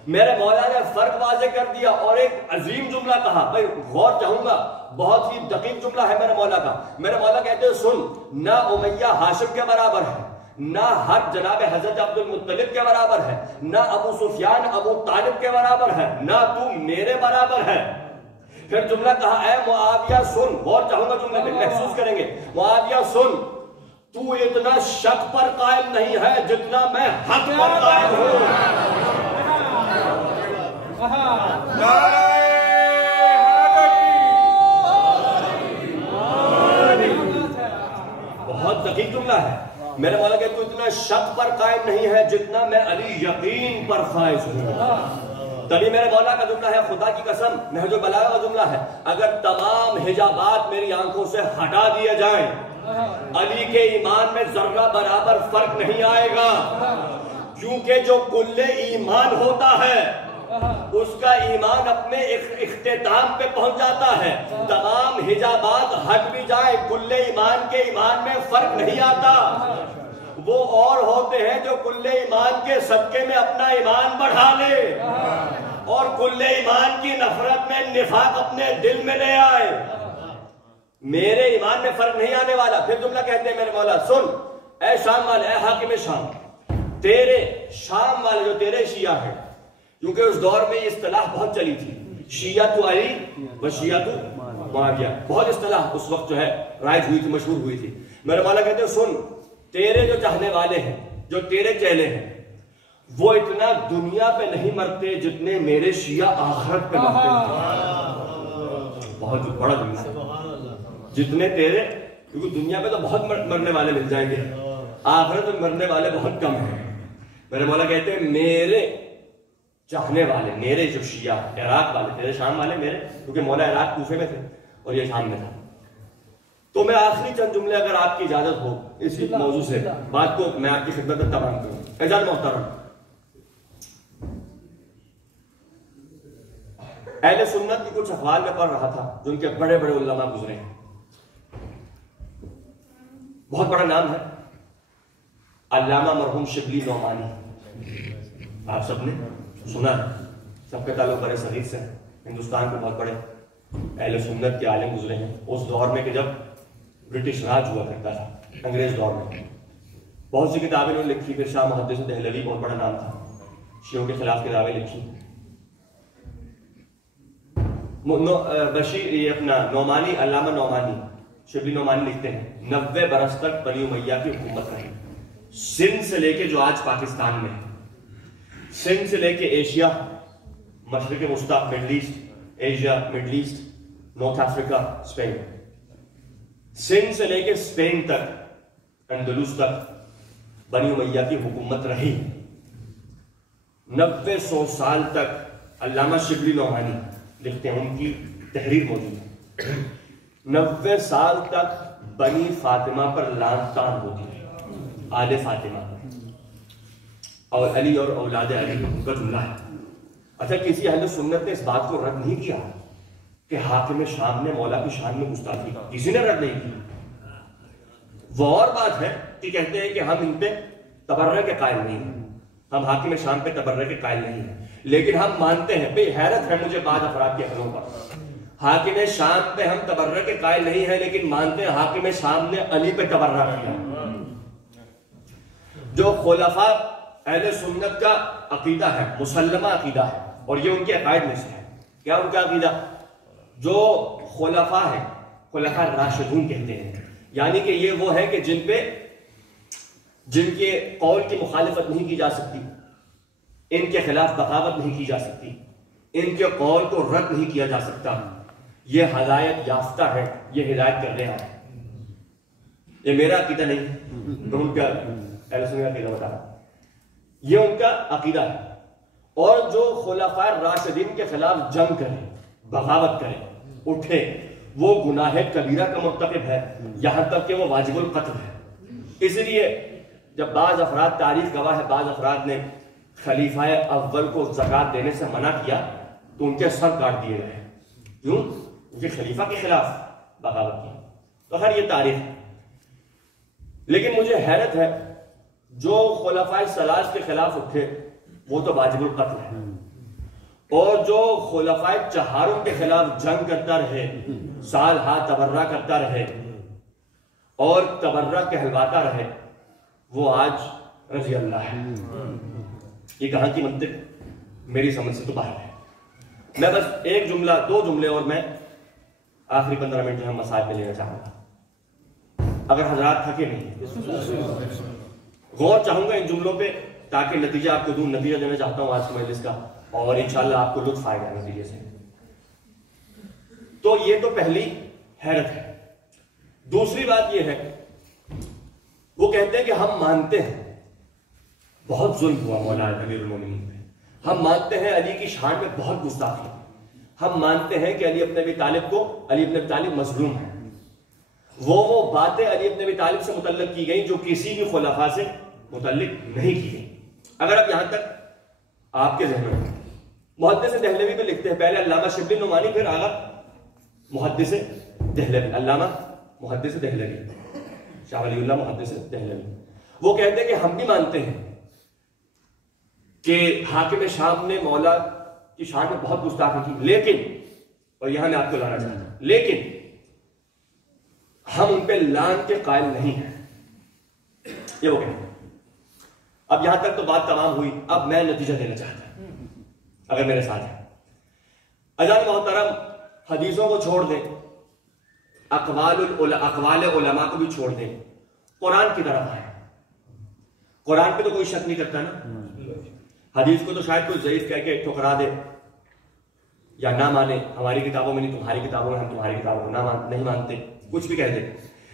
میرے مولا نے فرق واضح کر دیا اور ایک عظیم جملہ کہا. بھائی غور چاہوں گا، بہت ہی دقیق جملہ ہے میرے مولا کا. میرے مولا کہتے ہیں سن، نہ امیہ ہاشم کے برابر ہے، نہ حق جناب حضرت عبد المطلب کے برابر ہے، نہ ابو سفیان ابو طالب کے برابر ہے، نہ تو میرے برابر ہے۔ پھر جملہ کہا اے معاویہ سن، غور چاہوں گا جملے میں، محسوس کریں گے، معاویہ سن، تو اتنا شک پر قائم نہیں ہے جتنا میں حق پر قائم ہوں۔ بہت دقیق جملہ ہے۔ میرے مولا کہ تو اتنا شک پر قائم نہیں ہے جتنا میں علی یقین پر فائز ہوں۔ تبھی میرے مولا کا جملہ ہے، خدا کی قسم نہج البلاغہ کا جملہ ہے، اگر تمام حجابات میری آنکھوں سے ہٹا دیے جائیں علی کے ایمان میں ذرہ برابر فرق نہیں آئے گا، کیونکہ جو کل ایمان ہوتا ہے اس کا ایمان اپنے اختتام پہ پہنچ جاتا ہے۔ تمام حجابات ہٹ بھی جائیں، کل ایمان کے ایمان میں فرق نہیں آتا۔ وہ اور ہوتے ہیں جو کل ایمان کے صدقے میں اپنا ایمان بڑھا لے اور کل ایمان کی نفرت میں نفاق اپنے دل میں لے آئے۔ میرے ایمان میں فرق نہیں آنے والا۔ پھر جملہ کہتے ہیں میرے مولا سن، اے شام والے، اے حاکم شام، تیرے شام والے جو تیرے شیعہ ہیں، کیونکہ اس دور میں یہ اصطلاح بہت چلی تھی، شیعہ تو علی و شیعہ تو معاویہ، بہت اصطلاح اس وقت جو ہے رائج ہوئی تھی، مشہور ہوئی تھی۔ میرے مولا کہتے ہیں سن، تیرے جو چاہنے والے ہیں، جو تیرے چہلے ہیں، وہ اتنا دنیا پہ نہیں مرتے جتنے میرے شیعہ آخرت پہ مرتے ہیں۔ بہت بڑا جملہ ہے، جتنے تیرے، کیونکہ دنیا پہ تو بہت مرنے والے مل جائیں گے، آخرت میں مرنے والے بہت کم ہیں۔ میرے مولا کہتے ہیں میرے چاہنے والے، میرے جو شیعہ عراق والے، تیرے شام والے میرے، کیونکہ مولا عراق کوفے میں تھے اور یہ شام میں تھا۔ تو میں آخری چند جملے اگر آپ کی اجازت ہو اسی موضوع سے بات کو میں آپ کی خدمت میں تمام کروں۔ اعزاز محترم، اہل سنت کی کچھ اقوال میں پڑھ رہا تھا جو ان کے بڑے بڑے علماء گزرے ہیں، بہت بڑا نام ہے علامہ مرحوم شبلی نعمانی، آپ سب نے سنا ہے، سب کے تعلق بڑے صغیر سے ہندوستان کے بہت بڑے اہل سنت کے عالم گزرے ہیں۔ اس دور میں کہ جب برٹش راج ہوا کرتا تھا، انگریز دور میں، بہت سی کتابیں انہوں نے لکھی۔ پھر شاہ محدث دہلوی بہت بڑا نام تھا، شیعوں کے خلاف کتابیں لکھی۔ بشیر یہ اپنا نعمانی، علامہ نعمانی شبلی نعمانی لکھتے ہیں 90 برس تک بنی امیہ کی حکومت رہی، سندھ سے لے کے جو آج پاکستان میں ہے، سندھ سے لے کے ایشیا، مشرق وسطی، middle east, Asia, middle east, north افریقہ، اسپین، سندھ سے لے کے اسپین تک، اندلس تک بنی امیہ کی حکومت رہی 90 سال تک۔ علامہ شبلی نعمانی لکھتے ہیں، ان کی تحریر موجود ہے، 90 سال تک بنی فاطمہ پر لعن طعن ہوتی ہے، آل فاطمہ اور علی اور اولاد علی کا جملہ ہے۔ اچھا، کسی اہل سنت نے اس بات کو رد نہیں کیا کہ حاکم شام نے مولا کی شان میں گستاخی کی؟ کسی نے رد نہیں کی۔ وہ اور بات ہے کہ کہتے ہیں کہ ہم ان پہ تبرہ کے قائل نہیں ہیں، ہم حاکم شام پہ تبرہ کے قائل نہیں ہیں، لیکن ہم مانتے ہیں، بھئی حیرت ہے مجھے بعض افراد کے حلوں پر، حاکم شام پہ ہم تبرہ کے قائل نہیں ہیں لیکن مانتے ہیں حاکم شام نے علی پہ تبرہ کیا۔ جو خلفاء اہل سنت کا عقیدہ ہے، مسلمہ عقیدہ ہے، اور یہ ان کے عقائد میں سے ہے۔ کیا ان کا عقیدہ؟ جو خلفاء ہیں، خلفاء راشدون کہتے ہیں، یعنی کہ یہ وہ ہے کہ جن کے قول کی مخالفت نہیں کی جا سکتی، ان کے خلاف بغاوت نہیں کی جا سکتی، ان کے قول کو رد نہیں کیا جا سکتا، یہ ہدایت یافتہ ہے، یہ ہدایت کر رہے ہیں۔ یہ میرا عقیدہ نہیں، میں ان کا اہل سنت کا عقیدہ بتا رہا ہوں، یہ ان کا عقیدہ ہے۔ اور جو خلفاء راشدین کے خلاف جنگ کرے، بغاوت کرے، اٹھے، وہ گناہ کبیرہ کا مرتکب ہے، یہاں تک کہ وہ واجب القتل ہے۔ اس لیے جب بعض افراد، تاریخ گواہ ہے، بعض افراد نے خلیفہ اول کو زکوٰۃ دینے سے منع کیا تو ان کے سر کاٹ دیے گئے۔ کیوں؟ کیونکہ خلیفہ کے خلاف بغاوت کی۔ تو خیر یہ تاریخ ہے، لیکن مجھے حیرت ہے جو خلفاء ثلاث کے خلاف اٹھے وہ تو واجب القتل ہے، اور جو خلفاء چہاروں کے خلاف جنگ کرتا رہے، سال ہا تبرہ کرتا رہے اور تبرہ کہلواتا رہے، وہ آج رضی اللہ ہے۔ یہ کہاں کی منطق میری سمجھ سے تو باہر ہے۔ میں بس ایک جملہ 2 جملے اور میں آخری 15 منٹ جو ہم مسائل میں لینا چاہوں گا، اگر حضرات تھکے نہیں، غور چاہوں گا ان جملوں پہ تاکہ نتیجہ آپ کو دوں۔ نتیجہ دینا چاہتا ہوں آج کی مجلس کا، اور انشاءاللہ آپ کو لطف آئے گا نتیجے سے۔ تو یہ تو پہلی حیرت ہے۔ دوسری بات یہ ہے، وہ کہتے ہیں کہ ہم مانتے ہیں بہت ظلم ہوا مولا امیر المومنین پہ، ہم مانتے ہیں علی کی شان میں بہت گستاخی، ہم مانتے ہیں کہ علی ابن ابی طالب مظلوم ہے۔ وہ باتیں علی ابن ابی طالب سے متعلق کی گئیں جو کسی بھی خلفاء سے متعلق نہیں کی گئی۔ اگر اب یہاں تک آپ کے ذہن میں، محدث دہلوی پہ لکھتے ہیں، پہلے علامہ شبلی نعمانی، پھر آگا محدث دہلوی، علامہ محدث دہلوی، شاہ ولی اللہ محدث دہلوی۔ وہ کہتے ہیں کہ ہم بھی مانتے ہیں کہ حاکم شام نے مولا کی شان میں بہت گستاخی کی، لیکن، اور یہاں میں آپ کو لانا چاہتا ہوں، لیکن ہم ان پہ لعن کے قائل نہیں ہیں، یہ وہ کہتے ہیں۔ اب یہاں تک تو بات تمام ہوئی، اب میں نتیجہ دینا چاہتا ہوں، اگر میرے ساتھ ہے۔ عزیزان محترم، حدیثوں کو چھوڑ دیں، اقوال علماء کو بھی چھوڑ دیں، قرآن کی طرف آئے۔ قرآن پہ تو کوئی شک نہیں کرتا نا، حدیث کو تو شاید کوئی ضعیف کہہ کے ٹھکرا دے یا نہ مانے، ہماری کتابوں میں نہیں، تمہاری کتابوں میں، ہم تمہاری کتابوں کو نہیں مانتے، کچھ بھی کہہ دے،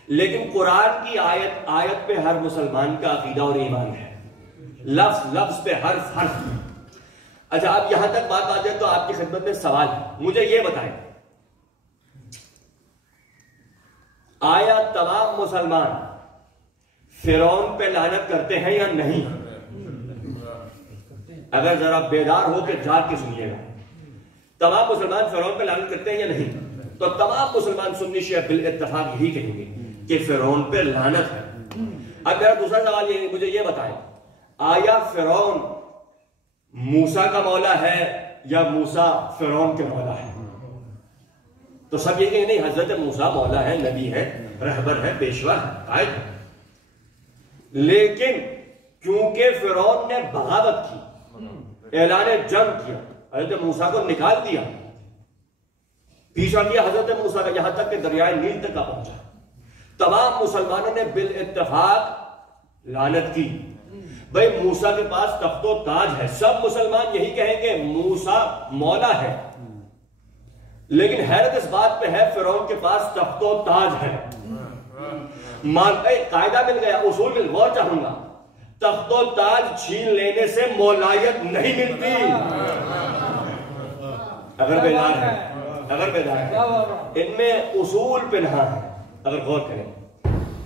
لیکن قرآن کی آیت پہ ہر مسلمان کا عقیدہ اور ایمان ہے، لفظ پہ حرف۔ اچھا، اب یہاں تک بات آ جائے تو آپ کی خدمت میں سوال ہے، مجھے یہ بتائیں، آیا تمام مسلمان فرعون پہ لعنت کرتے ہیں یا نہیں؟ اگر ذرا بیدار ہو کے جاگ کے سنیے گا، تمام مسلمان فرعون پہ لعنت کرتے ہیں یا نہیں؟ تو تمام مسلمان سنی شیعہ بالاتفاق یہی کہیں گے کہ فرعون پہ لعنت ہے۔ اب میرا دوسرا سوال یہ، مجھے یہ بتائیں، آیا فرعون موسیٰ کا مولا ہے یا موسیٰ فرعون کے مولا ہے؟ تو سب یہ کہ نہیں، حضرت موسیٰ مولا ہے، نبی ہے، رہبر ہے، پیشوا ہے، قائد ہے، لیکن کیونکہ فرعون نے بغاوت کی، اعلان جنگ کیا، حضرت موسیٰ کو نکال دیا، پیچھا کیا حضرت موسیٰ کا، یہاں تک کہ دریائے نیل تک کا پہنچا، تمام مسلمانوں نے بالاتفاق لعنت کی۔ بھئی موسیٰ کے پاس تخت و تاج ہے، سب مسلمان یہی کہیں گے موسیٰ مولا ہے، لیکن حیرت اس بات پہ ہے فرعون کے پاس تخت و تاج ہے۔ قاعدہ مل گیا، اصول مل، غور چاہوں گا، تخت و تاج چھین لینے سے مولایت نہیں ملتی۔ اگر بیدار ہے، ان میں اصول پنہا ہے، اگر غور کریں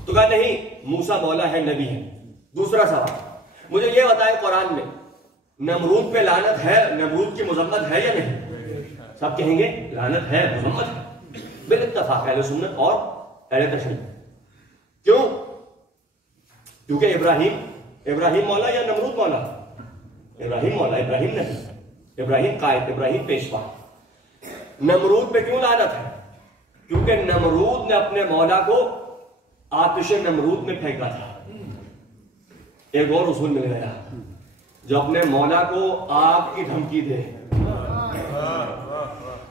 تو کہا نہیں، موسیٰ مولا ہے، نبی ہے۔ دوسرا سوال، مجھے یہ بتائیں، قرآن میں نمرود پہ لعنت ہے، نمرود کی مذمت ہے یا نہیں؟ سب کہیں گے لعنت ہے، مذمت ہے، بالاتفاق اہل سنت اور اہل تشیع۔ کیوں؟ کیونکہ ابراہیم مولا یا نمرود مولا؟ ابراہیم مولا، ابراہیم نہیں، ابراہیم قائد، ابراہیم پیشوا۔ نمرود پہ کیوں لعنت ہے؟ کیونکہ نمرود نے اپنے مولا کو آتش نمرود میں پھینکا تھا۔ ایک اور اصول مل گیا، جو اپنے مولا کو آگ کی دھمکی دے،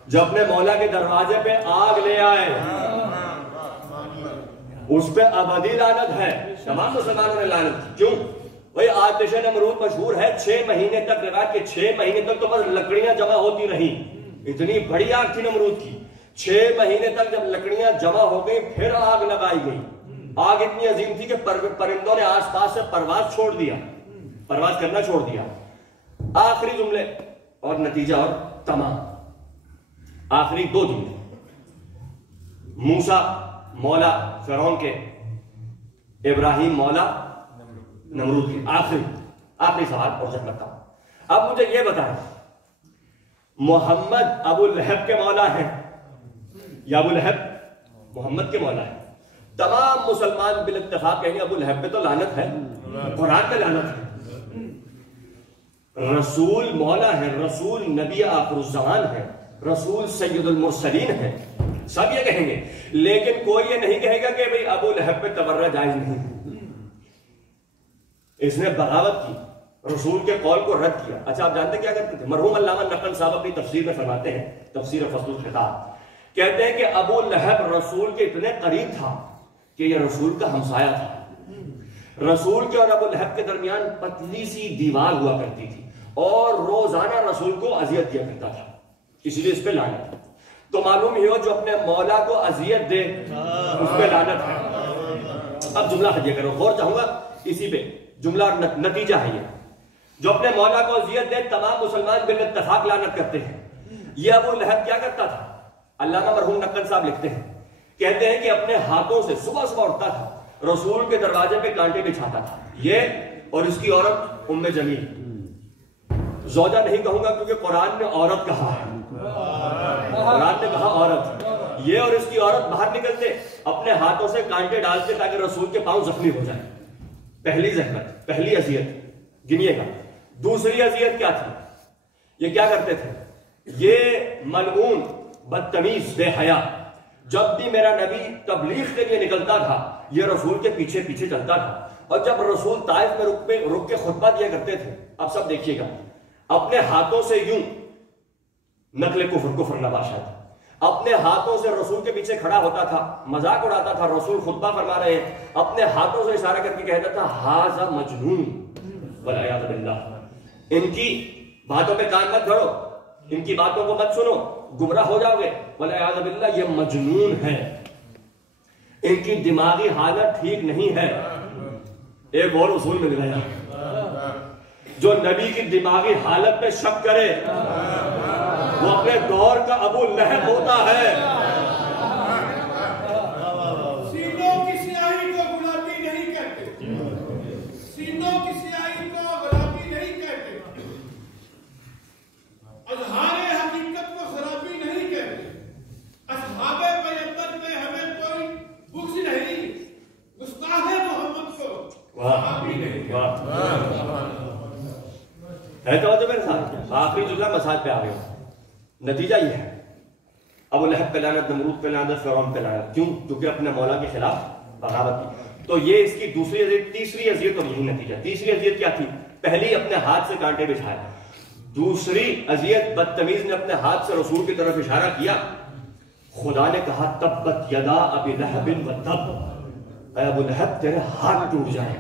جو اپنے مولا کے دروازے پہ آگ لے آئے، اس پہ ابدی لعنت ہے۔ تمام مسلمانوں نے لعنت کی۔ کیوں؟ وہی آتش نمرود مشہور ہے، 6 مہینے تک روایت کے 6 مہینے تک تو بس لکڑیاں جمع ہوتی رہی، اتنی بڑی آگ تھی نمرود کی۔ 6 مہینے تک جب لکڑیاں جمع ہو گئی پھر آگ لگائی گئی۔ آگ اتنی عظیم تھی کہ پرندوں نے آس پاس سے پرواز کرنا چھوڑ دیا۔ آخری جملے اور نتیجہ اور تمام، آخری 2 جملے، موسیٰ مولا فرعون کے، ابراہیم مولا نمرود کے۔ آخری سوال اور جنت کا۔ اب مجھے یہ بتائیں، محمد ابو لہب کے مولا ہے یا ابو لہب محمد کے مولا ہے؟ تمام مسلمان بالاتفاق کہیں گے ابو لہب پہ تو لعنت ہے، قرآن پہ لعنت ہے۔ رسول مولا ہے، رسول نبی آخر الزمان ہے، رسول سید المرسلین ہے، سب یہ کہیں گے، لیکن کوئی یہ نہیں کہے گا کہ بھئی ابو لہب پہ تبرہ جائز نہیں۔ اس نے بغاوت کی، رسول کے قول کو رد کیا. اچھا آپ جانتے کیا کرتے تھے؟ مرحوم علامہ نقل صاحب اپنی تفسیر میں فرماتے ہیں، تفسیر فصل الخطاب، کہتے ہیں کہ ابو لہب رسول کے اتنے قریب تھا کہ یہ رسول کا ہمسایہ تھا. رسول کے اور ابو لہب کے درمیان پتلی سی دیوار ہوا کرتی تھی اور روزانہ رسول کو اذیت دیا کرتا تھا، اسی لیے اس پہ لعنت ہے. تو معلوم ہی ہو جو اپنے مولا کو اذیت دے اس پہ لعنت ہے. اب جملہ ہدیہ کرو، غور چاہوں گا اسی پہ، جملہ نتیجہ ہے یہ. جو اپنے مولا کو اذیت دے تمام مسلمان بالاتفاق لعنت کرتے ہیں. یہ ابو لہب کیا کرتا تھا؟ علامہ مرحوم نقل صاحب لکھتے ہیں، کہتے ہیں کہ اپنے ہاتھوں سے صبح صبح اٹھتا تھا، رسول کے دروازے پہ کانٹے بچھاتا تھا. یہ اور اس کی عورت ام جمیل، زوجہ نہیں کہوں گا کیونکہ قرآن نے عورت کہا ہے، قرآن نے کہا عورت. یہ اور اس کی عورت باہر نکلتے، اپنے ہاتھوں سے کانٹے ڈالتے تاکہ رسول کے پاؤں زخمی ہو جائیں. پہلی زحمت، پہلی اذیت گنیے گا. دوسری اذیت کیا تھی؟ یہ کیا کرتے تھے؟ یہ ملعون بدتمیز بے حیا جب بھی میرا نبی تبلیغ کے لیے نکلتا تھا یہ رسول کے پیچھے پیچھے چلتا تھا. اور جب رسول طائف میں رک کے خطبہ دیا کرتے تھے، اب سب دیکھیے گا، اپنے ہاتھوں سے یوں نقل کفر نباشد، اپنے ہاتھوں سے رسول کے پیچھے کھڑا ہوتا تھا، مذاق اڑاتا تھا. رسول خطبہ فرما رہے ہیں، اپنے ہاتھوں سے اشارہ کر کے کہتا تھا ھذا مجنون والعیاذ باللہ. ان کی باتوں پہ کان مت دھرو، ان کی باتوں کو مت سنو، گمراہ ہو جاؤ گے. والعیاذ باللہ یہ مجنون ہے، ان کی دماغی حالت ٹھیک نہیں ہے. ایک اور اصول مل گیا، جو نبی کی دماغی حالت پہ شک کرے وہ اپنے دور کا ابو لہب ہوتا ہے. سینوں کی سیاہی کو گلابی نہیں کہتے، سینوں کی سیاہی کو گلابی نہیں کہتے، اظہار حقیقت کو خرابی نہیں کہتے. اصحاب پیغمبر میں ہمیں کوئی بغض نہیں، گستاخ محمد کو صحابی نہیں. ہے توجہ میرے ساتھ؟ آخری جملہ مساج پہ آ گئے. نتیجہ یہ ہے، ابو لہب پہ لعنت، نمرود پہ لعنت، فرعون پہ لعنت. کیوں؟ کیونکہ اپنے مولا کے خلاف بغاوت کی. تو یہ اس کی دوسری اذیت. تیسری اذیت اور یہی نتیجہ. تیسری اذیت کیا تھی؟ پہلی اپنے ہاتھ سے کانٹے بچھائے. دوسری اذیت بدتمیز نے اپنے ہاتھ سے رسول کی طرف اشارہ کیا. خدا نے کہا تبت یدا ابی لہب و تب، اے ابو لہب تیرے ہاتھ ٹوٹ جائیں،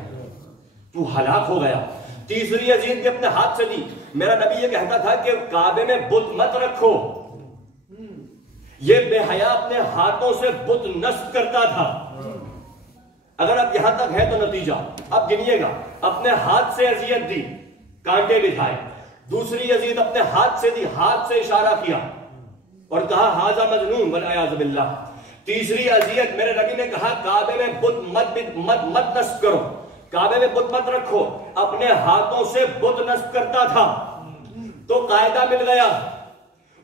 تو ہلاک ہو گیا. تیسری اذیت بھی اپنے ہاتھ سے دی. میرا نبی یہ کہتا تھا کہ کعبے میں بت مت رکھو. یہ بے حیا اپنے ہاتھوں سے بت نصب کرتا تھا. اگر اب یہاں تک ہے تو نتیجہ اب گنیے گا. اپنے ہاتھ سے اذیت دی، کانٹے بچھائے. دوسری اذیت اپنے ہاتھ سے دی، ہاتھ سے اشارہ کیا اور کہا ھذا مجنون والعیاذ باللہ. تیسری اذیت میرے نبی نے کہا کعبے میں بت مت نصب کرو، کعبے میں بت مت رکھو. اپنے ہاتھوں سے بت نصب کرتا تھا. تو قاعدہ مل گیا،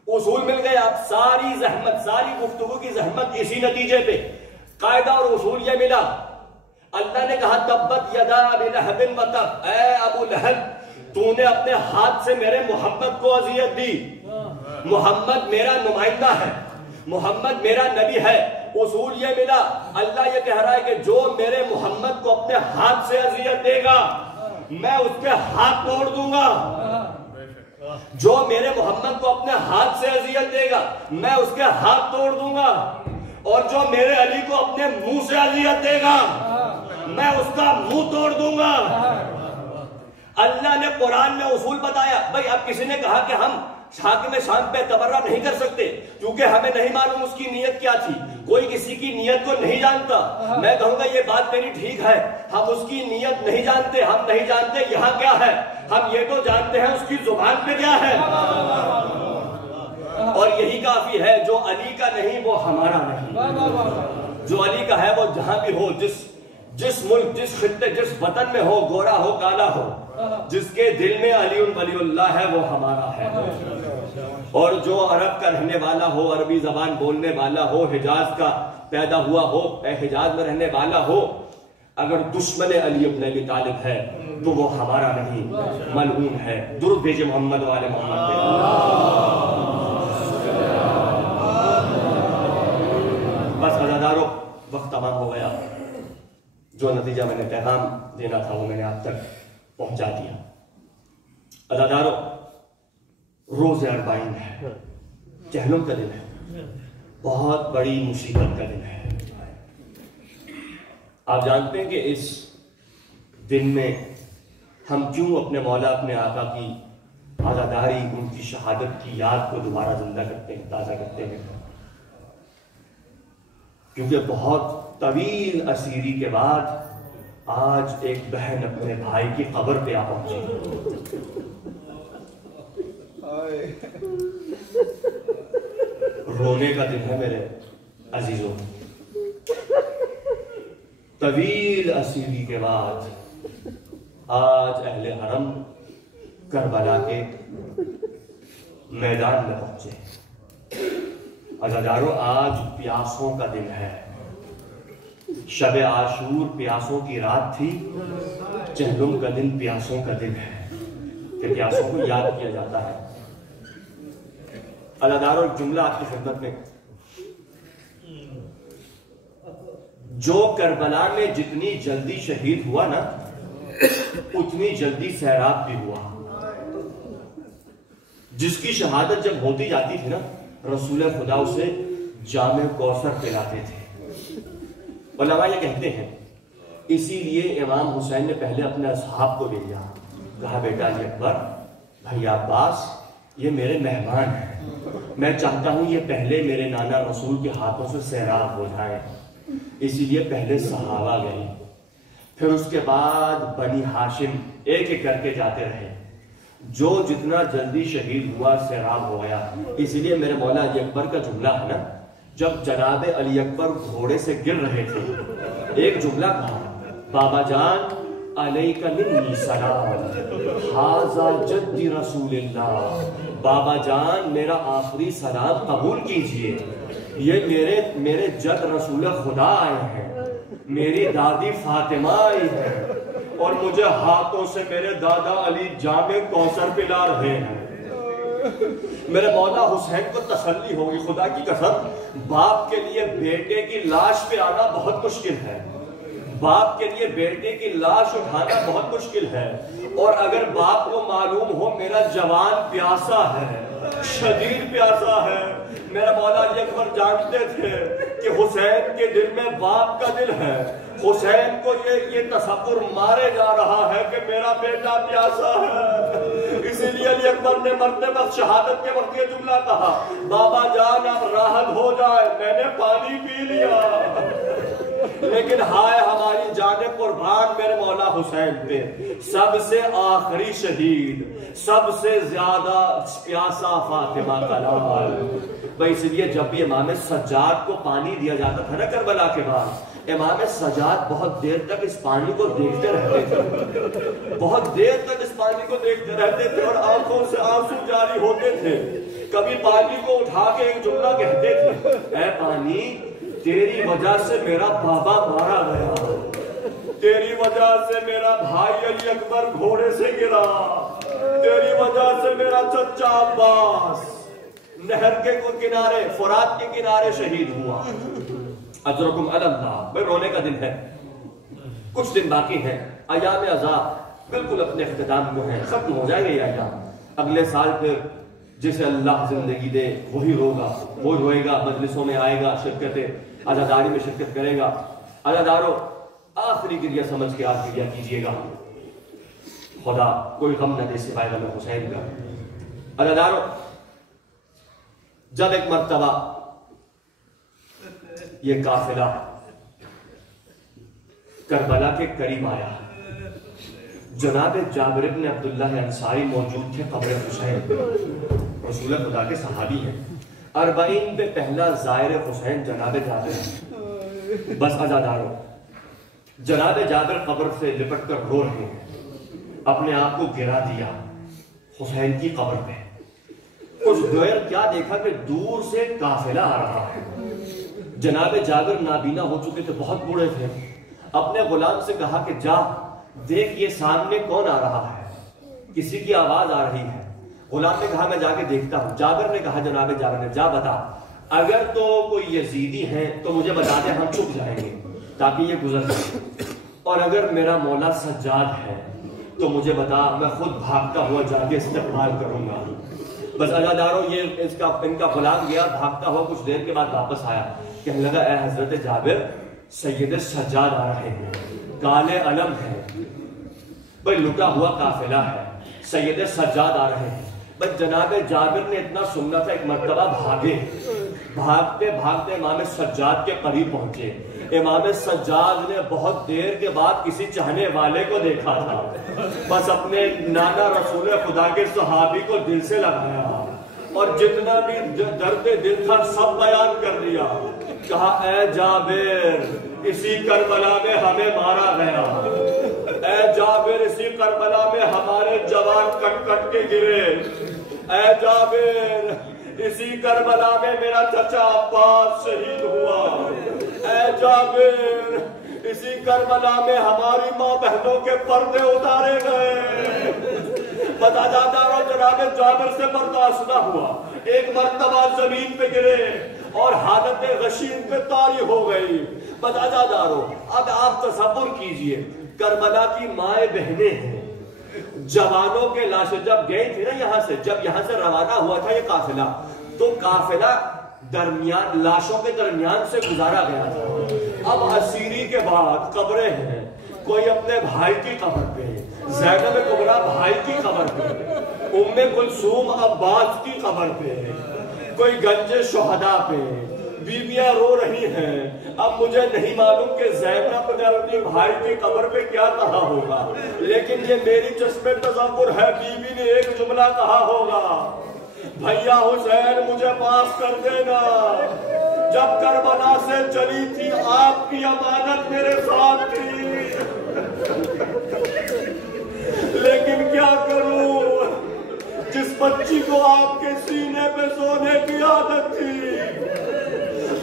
اصول مل گیا. اب ساری زحمت، ساری گفتگو کی زحمت اسی نتیجے پہ. قاعدہ اور اصول یہ ملا. اللہ نے کہا تبت یدا ابی لہب و تب، اے ابو لہب تو نے اپنے ہاتھ سے میرے محمد کو اذیت دی. محمد میرا نمائندہ ہے، محمد میرا نبی ہے. اصول یہ ملا، اللہ یہ کہہ رہا ہے کہ جو میرے محمد کو اپنے ہاتھ سے اذیت دے گا میں اس کے ہاتھ توڑ دوں گا. جو میرے محمد کو اپنے ہاتھ سے اذیت دے گا میں اس کے ہاتھ توڑ دوں گا. اور جو میرے علی کو اپنے منہ سے اذیت دے گا میں اس کا منہ توڑ دوں گا. اللہ نے قرآن میں اصول بتایا. بھائی اب کسی نے کہا کہ ہم حاکم شام پہ تبرہ نہیں کر سکتے کیونکہ ہمیں نہیں معلوم اس کی نیت کیا تھی. کوئی کسی کی نیت کو نہیں جانتا. میں کہوں گا یہ بات میری ٹھیک ہے، ہم اس کی نیت نہیں جانتے. ہم نہیں جانتے یہاں کیا ہے، ہم یہ تو جانتے ہیں اس کی زبان پہ کیا ہے. اور یہی کافی ہے. جو علی کا نہیں وہ ہمارا نہیں. جو علی کا ہے وہ جہاں بھی ہو، جس ملک، جس خطے، جس وطن میں ہو، گورا ہو کالا ہو، جس کے دل میں علی ولی اللہ ہے وہ ہمارا ہے. اور جو عرب کا رہنے والا ہو، عربی زبان بولنے والا ہو، حجاز کا پیدا ہوا ہو، حجاز میں رہنے والا ہو، اگر دشمن علی ابن ابی طالب ہے تو وہ ہمارا نہیں، ملعون ہے. درود بھیجے محمد والے محمد پہ. بس عزادارو وقت تمام ہو گیا. جو نتیجہ میں نے پیغام دینا تھا وہ میں نے آپ تک پہنچا دیا۔ عزادارو، روز 40 ہے، چہلم کا دن ہے، بہت بڑی مصیبت کا دن ہے۔ آپ جانتے ہیں کہ اس دن میں ہم کیوں اپنے مولا اپنے آقا کی عزاداری، ان کی شہادت کی یاد کو دوبارہ زندہ کرتے ہیں، تازہ کرتے ہیں؟ کیونکہ بہت طویل اسیری کے بعد آج ایک بہن اپنے بھائی کی قبر پہ آ پہنچی۔ رونے کا دن ہے میرے عزیزوں، طویل اسیری کے بعد آج اہل حرم کربلا کے میدان میں پہنچے۔ عزادارو، آج پیاسوں کا دن ہے، شب عاشور پیاسوں کی رات تھی، چہلم کا دن پیاسوں کا دن ہے کہ پیاسوں کو یاد کیا جاتا ہے۔ عزادارو، ایک جملہ آپ کی خدمت میں، جو کربلا میں جتنی جلدی شہید ہوا نا، اتنی جلدی سیراب بھی ہوا۔ جس کی شہادت جب ہوتی جاتی تھی نا، رسول خدا اسے جام کوثر پلاتے تھے۔ علماء یہ کہتے ہیں اسی لیے امام حسین نے پہلے اپنے اصحاب کو بھیجا، کہا بیٹا علی اکبر، بھائی عباس، یہ میرے مہمان ہیں، میں چاہتا ہوں یہ پہلے میرے نانا رسول کے ہاتھوں سے سیراب ہو جائیں۔ اسی لیے پہلے صحابہ گئے، پھر اس کے بعد بنی ہاشم ایک ایک کر کے جاتے رہے، جو جتنا جلدی شہید ہوا سیراب ہو گیا۔ اسی لیے میرے مولا علی اکبر کا جملہ ہے نا، جب جناب علی اکبر گھوڑے سے گر رہے تھے، ایک جملہ کہا، بابا جان علیک منی سلام ھذا جد رسول اللہ، بابا جان میرا آخری سلام قبول کیجئے، یہ میرے جد رسول خدا آئے ہیں، میری دادی فاطمہ آئی ہے، اور مجھے ہاتھوں سے میرے دادا علی جام کوثر پلا رہے ہیں۔ میرے مولا حسین کو تسلی ہوگی، خدا کی قسم، باپ کے لیے بیٹے کی لاش پہ آنا بہت مشکل ہے، باپ کے لیے بیٹے کی لاش اٹھانا بہت مشکل ہے، اور اگر باپ کو معلوم ہو میرا جوان پیاسا ہے، شدید پیاسا ہے، میرا مولا علی اکبر جانتے تھے کہ حسین کے دل میں باپ کا دل ہے، حسین کو یہ تصور مارے جا رہا ہے کہ میرا بیٹا پیاسا ہے۔ اسی لیے علی اکبر نے مرتے وقت شہادت کے وقت یہ جملہ کہا، بابا جان اب راحت ہو جائے، میں نے پانی پی لیا، لیکن ہائے ہماری جان قربان میرے مولا حسین پہ، سب سے آخری شہید، سب سے زیادہ پیاسا فاطمہ کا لال۔ بھائی اس لیے جب بھی امام سجاد کو پانی دیا جاتا تھا نا کربلا کے بعد، امام سجاد بہت دیر تک اس پانی کو دیکھتے رہتے تھے، بہت دیر تک اس پانی کو دیکھتے رہتے تھے، اور آنکھوں سے آنسو جاری ہوتے تھے۔ کبھی پانی کو اٹھا کے ایک جملہ کہتے تھے، اے پانی، تیری وجہ سے میرا بابا مارا گیا، تیری وجہ سے میرا بھائی علی اکبر گھوڑے سے گرا، تیری وجہ سے میرا چچا عباس نہر کے کنارے، فرات کے کنارے شہید ہوا۔ اجرکم علی اللہ۔ بھئی رونے کا دن ہے، کچھ دن باقی ہیں، ایام عذاب بالکل اپنے اختتام کو ہیں، ختم ہو جائیں گے یہ ایام۔ اگلے سال پھر جسے اللہ زندگی دے وہی روگا، وہ روئے گا، مجلسوں میں آئے گا، شرکت عزاداری میں شرکت کرے گا۔ عزادارو، آخری گریہ سمجھ کے آپ گریہ کیجئے گا، خدا کوئی غم نہ دے سوائے غم حسین کا۔ عزادارو، جب ایک مرتبہ یہ قافلہ کربلا کے قریب آیا، جناب جابر بن عبداللہ انصاری موجود تھے قبر حسین، رسول خدا کے صحابی ہیں، 40 پہ پہلا زائر حسین جناب جابر ہیں۔ بس عزادارو، جناب جابر قبر سے لپٹ کر رو رہے ہیں، اپنے آپ کو گرا دیا حسین کی قبر پہ۔ کچھ دیر کیا دیکھا کہ دور سے قافلہ آ رہا ہے۔ جناب جابر نابینا ہو چکے تھے، بہت بوڑھے تھے، اپنے غلام سے کہا کہ جا دیکھ یہ سامنے کون آ رہا ہے، کسی کی آواز آ رہی ہے۔ غلام نے کہا میں جا کے دیکھتا ہوں۔ جابر نے کہا، جناب جابر نے، جا بتا، اگر تو کوئی یزیدی ہیں تو مجھے بتا دے، ہم چھپ جائیں گے تاکہ یہ گزر جائے، اور اگر میرا مولا سجاد ہے تو مجھے بتا، میں خود بھاگتا ہوا جا کے استقبال کروں گا۔ بس عزاداروں یہ ان کا غلام گیا، بھاگتا ہوا کچھ دیر کے بعد واپس آیا، کہنے لگا اے حضرت جابر، سید سجاد آ رہے ہیں، کالے علم ہے، بھائی لٹا ہوا قافلہ ہے، سید سجاد آ رہے ہیں۔ بس جناب جابر نے اتنا سننا تھا، ایک مرتبہ بھاگے، بھاگتے بھاگتے امام سجاد کے قریب پہنچے۔ امام سجاد نے بہت دیر کے بعد کسی چاہنے والے کو دیکھا تھا، بس اپنے نانا رسول خدا کے صحابی کو دل سے لگایا اور جتنا بھی درد دل تھا سب بیان کر دیا۔ کہا اے جابر، اسی کربلا میں ہمیں مارا گیا، اے جابر اسی کربلا میں ہمارے جوان کٹ کٹ کے گرے، اے جابر اسی کربلا میں میرا چچا عباس شہید ہوا، اے جابر اسی کربلا میں ہماری ماں بہنوں کے پردے اتارے گئے۔ بتا جاتا رہا جناب جابر سے برداشت نہ ہوا، ایک مرتبہ زمین پہ گرے اور حالت غشیم پہ طاری ہو گئی۔ بتا جاتا رہا، اب آپ تصور کیجئے، کربلا کی مائیں بہنیں ہیں، جوانوں کے لاشیں جب گئی تھی نا یہاں سے، جب یہاں سے روانہ ہوا تھا یہ قافلہ، تو قافلہ درمیان لاشوں کے درمیان سے گزارا گیا تھا۔ اب اسیری کے بعد قبریں ہیں، کوئی اپنے بھائی کی قبر پہ، زینب کبریٰ بھائی کی قبر پہ، ام کلثوم عباس کی قبر پہ، کوئی گنج شہداء پہ، بیویاں رو رہی ہیں۔ اب مجھے نہیں معلوم کہ زینب نے اپنی بھائی کی قبر پہ کیا کہا ہوگا، لیکن یہ میری چشم تصور ہے، بیوی نے ایک جملہ کہا ہوگا، بھیا حسین مجھے معاف کر دینا، جب کربلا سے چلی تھی آپ کی امانت میرے ساتھ تھی، لیکن کیا کروں، جس بچی کو آپ کے سینے پہ سونے کی عادت تھی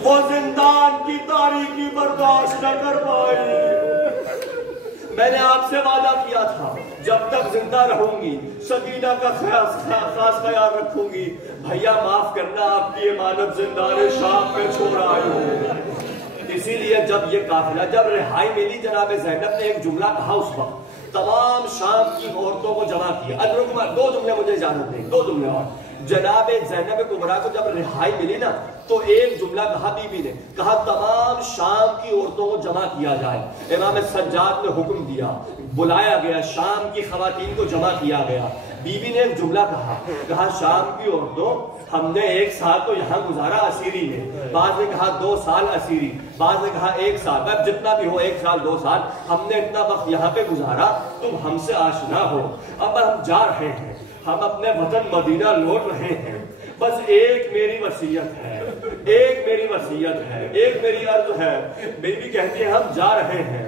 وہ زندان کی تاریکی برداشت نہ کر پائی۔ میں نے آپ سے وعدہ کیا تھا جب تک زندہ رہوں گی سکینہ کا خاص خیال رکھوں گی، بھیا معاف کرنا، آپ کی امانت زندان شام میں چھوڑ آئی ہوں۔ اسی لیے جب یہ قافلہ جب رہائی ملی، جناب زینب نے ایک جملہ کہا، اس وقت تمام شام کی عورتوں کو جمع کیا۔ دو جملے مجھے اجازت دیں، دو جملے اور۔ جناب زینب کبریٰ کو جب رہائی ملی نا تو ایک جملہ کہا بی بی نے، کہا تمام شام کی عورتوں کو جمع کیا جائے۔ امام سجاد نے حکم دیا، بلایا گیا، شام کی خواتین کو جمع کیا گیا۔ بی بی نے ایک جملہ کہا شام کی عورتوں، ہم نے 1 سال تو یہاں گزارا اسیری میں، بعض نے کہا 2 سال اسیری، بعض نے کہا 1 سال، اب جتنا بھی ہو 1 سال 2 سال، ہم نے اتنا وقت یہاں پہ گزارا، تم ہم سے آشنا ہو، اب ہم جا رہے ہیں، ہم اپنے وطن مدینہ لوٹ رہے ہیں، بس ایک میری وصیت ہے، ایک میری وصیت ہے، ایک میری عرض ہے۔ بیوی کہتی ہے ہم جا رہے ہیں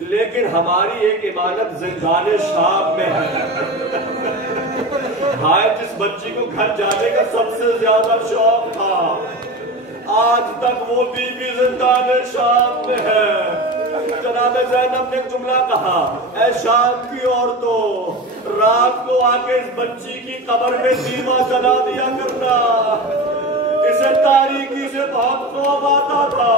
لیکن ہماری ایک امانت زندان شام میں ہے۔ ہائے جس بچی کو گھر جانے کا سب سے زیادہ شوق تھا، آج تک وہ بیوی زندان شام میں ہے۔ جناب زینب نے ایک جملہ کہا، اے شام کی عورتوں، رات کو آ کے اس بچی کی قبر میں دیوا جلا دیا کرنا، اسے تاریکی سے بہت خوف آتا تھا۔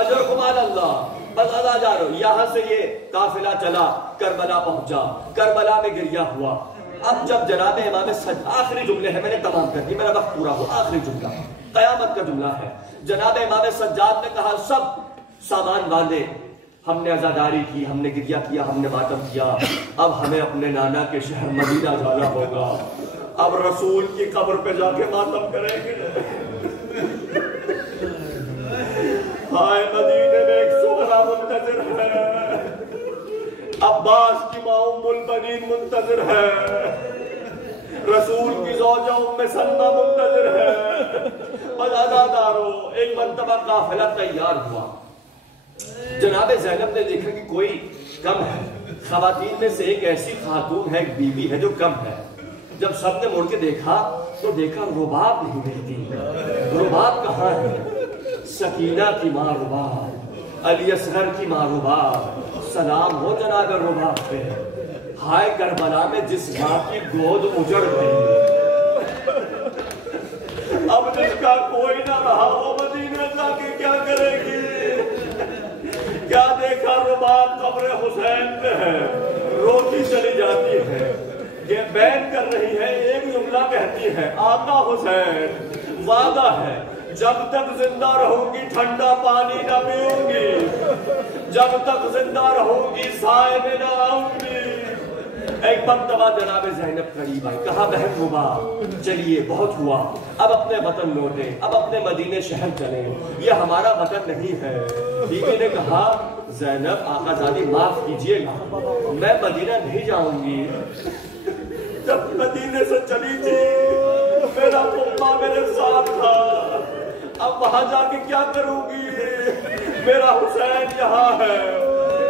اجر کمال اللہ۔ بس ادا جا رہو، یہاں سے یہ قافلہ چلا، کربلا پہنچا، کربلا میں گریہ ہوا۔ اب جب جناب امام سجاد، آخری جملے ہیں، میں نے تمام کر دی، میرا وقت پورا ہوا، آخری جملہ قیامت کا جملہ ہے۔ جناب امام سجاد نے کہا سب سامان باندھے، ہم نے عزاداری کی، ہم نے گریہ کیا، ہم نے ماتم کیا، اب ہمیں اپنے نانا کے شہر مدینہ جانا ہوگا، اب رسول کی قبر پہ جا کے ماتم کریں گے۔ ہائے مدینے میں ایک سغرا منتظر ہے، عباس کی ماں ام البنین منتظر ہے، رسول کی زوجہ ام سلمہ منتظر ہے۔ بدادارو ایک مرتبہ قافلہ تیار ہوا، جناب زینب نے دیکھا کہ کوئی کم ہے، خواتین میں سے ایک ایسی خاتون ہے، ایک بیوی ہے جو کم ہے۔ جب سب نے مڑ کے دیکھا تو دیکھا رباب نہیں ملتی، رباب کہاں ہے؟ سکینہ کی ماں رباب، علی اصغر کی ماں رباب، سلام ہو جناب رباب پہ۔ ہائے کربلا میں جس ماں کی گود اجڑ گئی، اب جس کا کوئی نہ رہا وہ مدینہ جا کے کیا کرے گی؟ کیا دیکھا رباب قبر حسین پہ ہے، روتی چلی جاتی ہے، یہ بیان کر رہی ہے، ایک جملہ کہتی ہے، آقا حسین وعدہ ہے جب تک زندہ رہوں گی ٹھنڈا پانی نہ پیوں گی، جب تک زندہ رہوں گی سائے میں نہ آؤں گی۔ ایک مرتبہ جناب زینب قریب آئی، کہا بہن ربا چلیے بہت ہوا، اب اپنے وطن لوٹیں، اب اپنے مدینے شہر چلیں، یہ ہمارا وطن نہیں ہے۔ بیوی نے کہا زینب آقا زادی معاف کیجئے گا، میں مدینہ نہیں جاؤں گی۔ جب مدینے سے چلی تھی میرا پپا میرے ساتھ تھا، اب وہاں جا کے کیا کروں گی؟ میرا حسین یہاں ہے،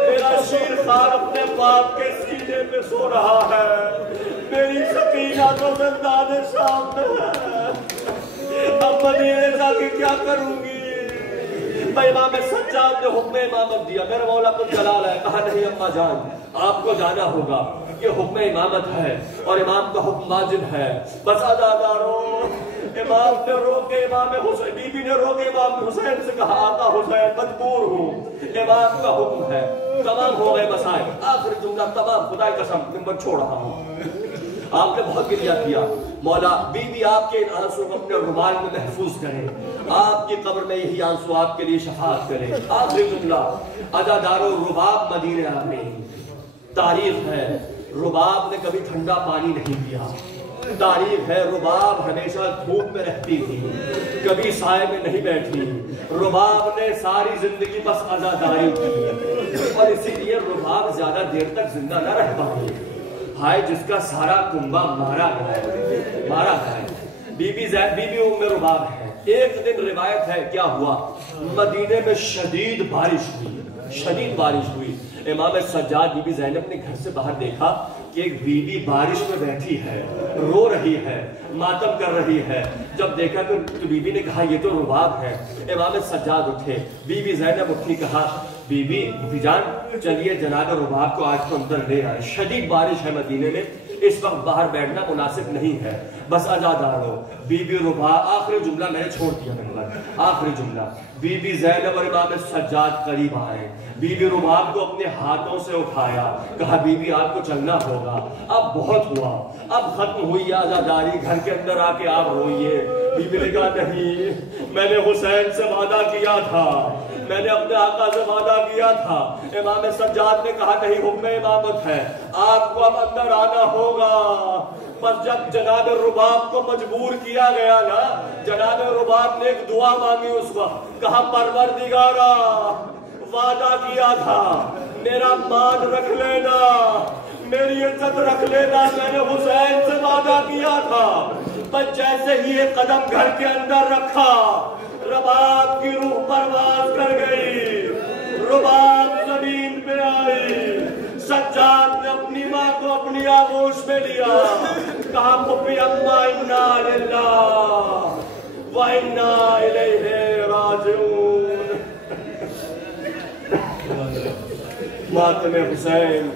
میرا شیر خان اپنے باپ کے سینے پہ سو رہا ہے، میری سکینہ تو زندان شام میں ہے، اب مدینے جا کے کیا کروں گی؟ امام سجاد نے حکم امامت دیا، میرا مولا کو جلال ہے، کہا نہیں اماں جان آپ کو جانا ہوگا، یہ حکم امامت ہے اور امام کا حکم واجب ہے۔ بس عزاداروں امام نے رو کے امام حسین، بی بی نے رو کے امام حسین سے کہا آقا حسین مجبور ہوں، امام کا حکم ہے، تمام ہو گئے مسائل۔ آخری جملہ تمام، خدا کی قسم نمبر چھوڑ رہا ہوں۔ آپ نے بہت گریہ کیا، مولا بی بی آپ کے ان آنسو کو اپنے رومال میں محفوظ کریں، آپ کی قبر میں یہی آنسو آپ کے لیے شفاعت کریں۔ آخری جملہ، عزادارو رباب مدینے آ گئی، تاریخ ہے رباب نے کبھی ٹھنڈا پانی نہیں پیا، تاریخ ہے رباب ہمیشہ دھوپ میں رہتی تھی، کبھی سائے میں نہیں بیٹھی، رباب نے ساری زندگی بس عزاداری کی اور اسی لیے رباب زیادہ دیر تک زندہ نہ رہ پائی۔ ہائے جس کا سارا کنبہ مارا گیا ہے۔ بی بی ام رباب ہے۔ ایک دن روایت ہے کیا ہوا، مدینے میں شدید بارش ہوئی، امام سجاد بی بی زینب نے گھر سے باہر دیکھا کہ ایک بی بی بارش میں بیٹھی ہے، رو رہی ہے، ماتم کر رہی ہے۔ جب دیکھا تو بی بی نے کہا یہ تو رباب ہے۔ امام سجاد اٹھے، بی بی زینب اٹھی، کہا بی بی جان چلیے جناب رباب کو آج تو اندر لے آئے، شدید بارش ہے مدینے میں، اس وقت باہر بیٹھنا مناسب نہیں ہے۔ بس عزادارو بی بی رباب، آخری جملہ میں نے چھوڑ دیا نمبر، آخری جملہ، بی بی زینب اور امام سجاد قریب آئے، بی بی رباب کو اپنے ہاتھوں سے اٹھایا، کہا بی بی آپ کو چلنا ہوگا، اب بہت ہوا، اب ختم ہوئی عزاداری، گھر کے اندر آ کے آپ روئیے۔ بی بی نے کہا نہیں، میں نے حسین سے وعدہ کیا تھا، میں نے اپنے آقا سے وعدہ کیا تھا۔ امام سجاد نے کہا نہیں حکم امامت ہے، آپ کو اب اندر آنا ہوگا۔ بس جب جناب رباب کو مجبور کیا گیا نا، جناب رباب نے ایک دعا مانگی اس وقت، کہا پروردگارا وعدہ کیا تھا، میرا مان رکھ لینا، میری عزت رکھ لینا، میں نے حسین سے وعدہ کیا تھا۔ بس جیسے ہی ایک قدم گھر کے اندر رکھا، رباب کی روح پرواز کر گئی، رباب زمین پہ آئی۔ سجاد نے اپنی ماں کو اپنی آغوش میں لیا، کہا پھپھی اماں انا للہ و انا الیہ راجعون۔ ماتم حسین،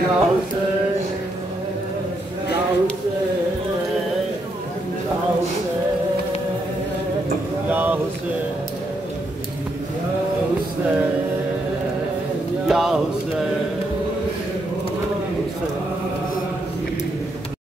یا حسین، یا حسین، یا حسین، یا حسین، یا حسین، یا حسین۔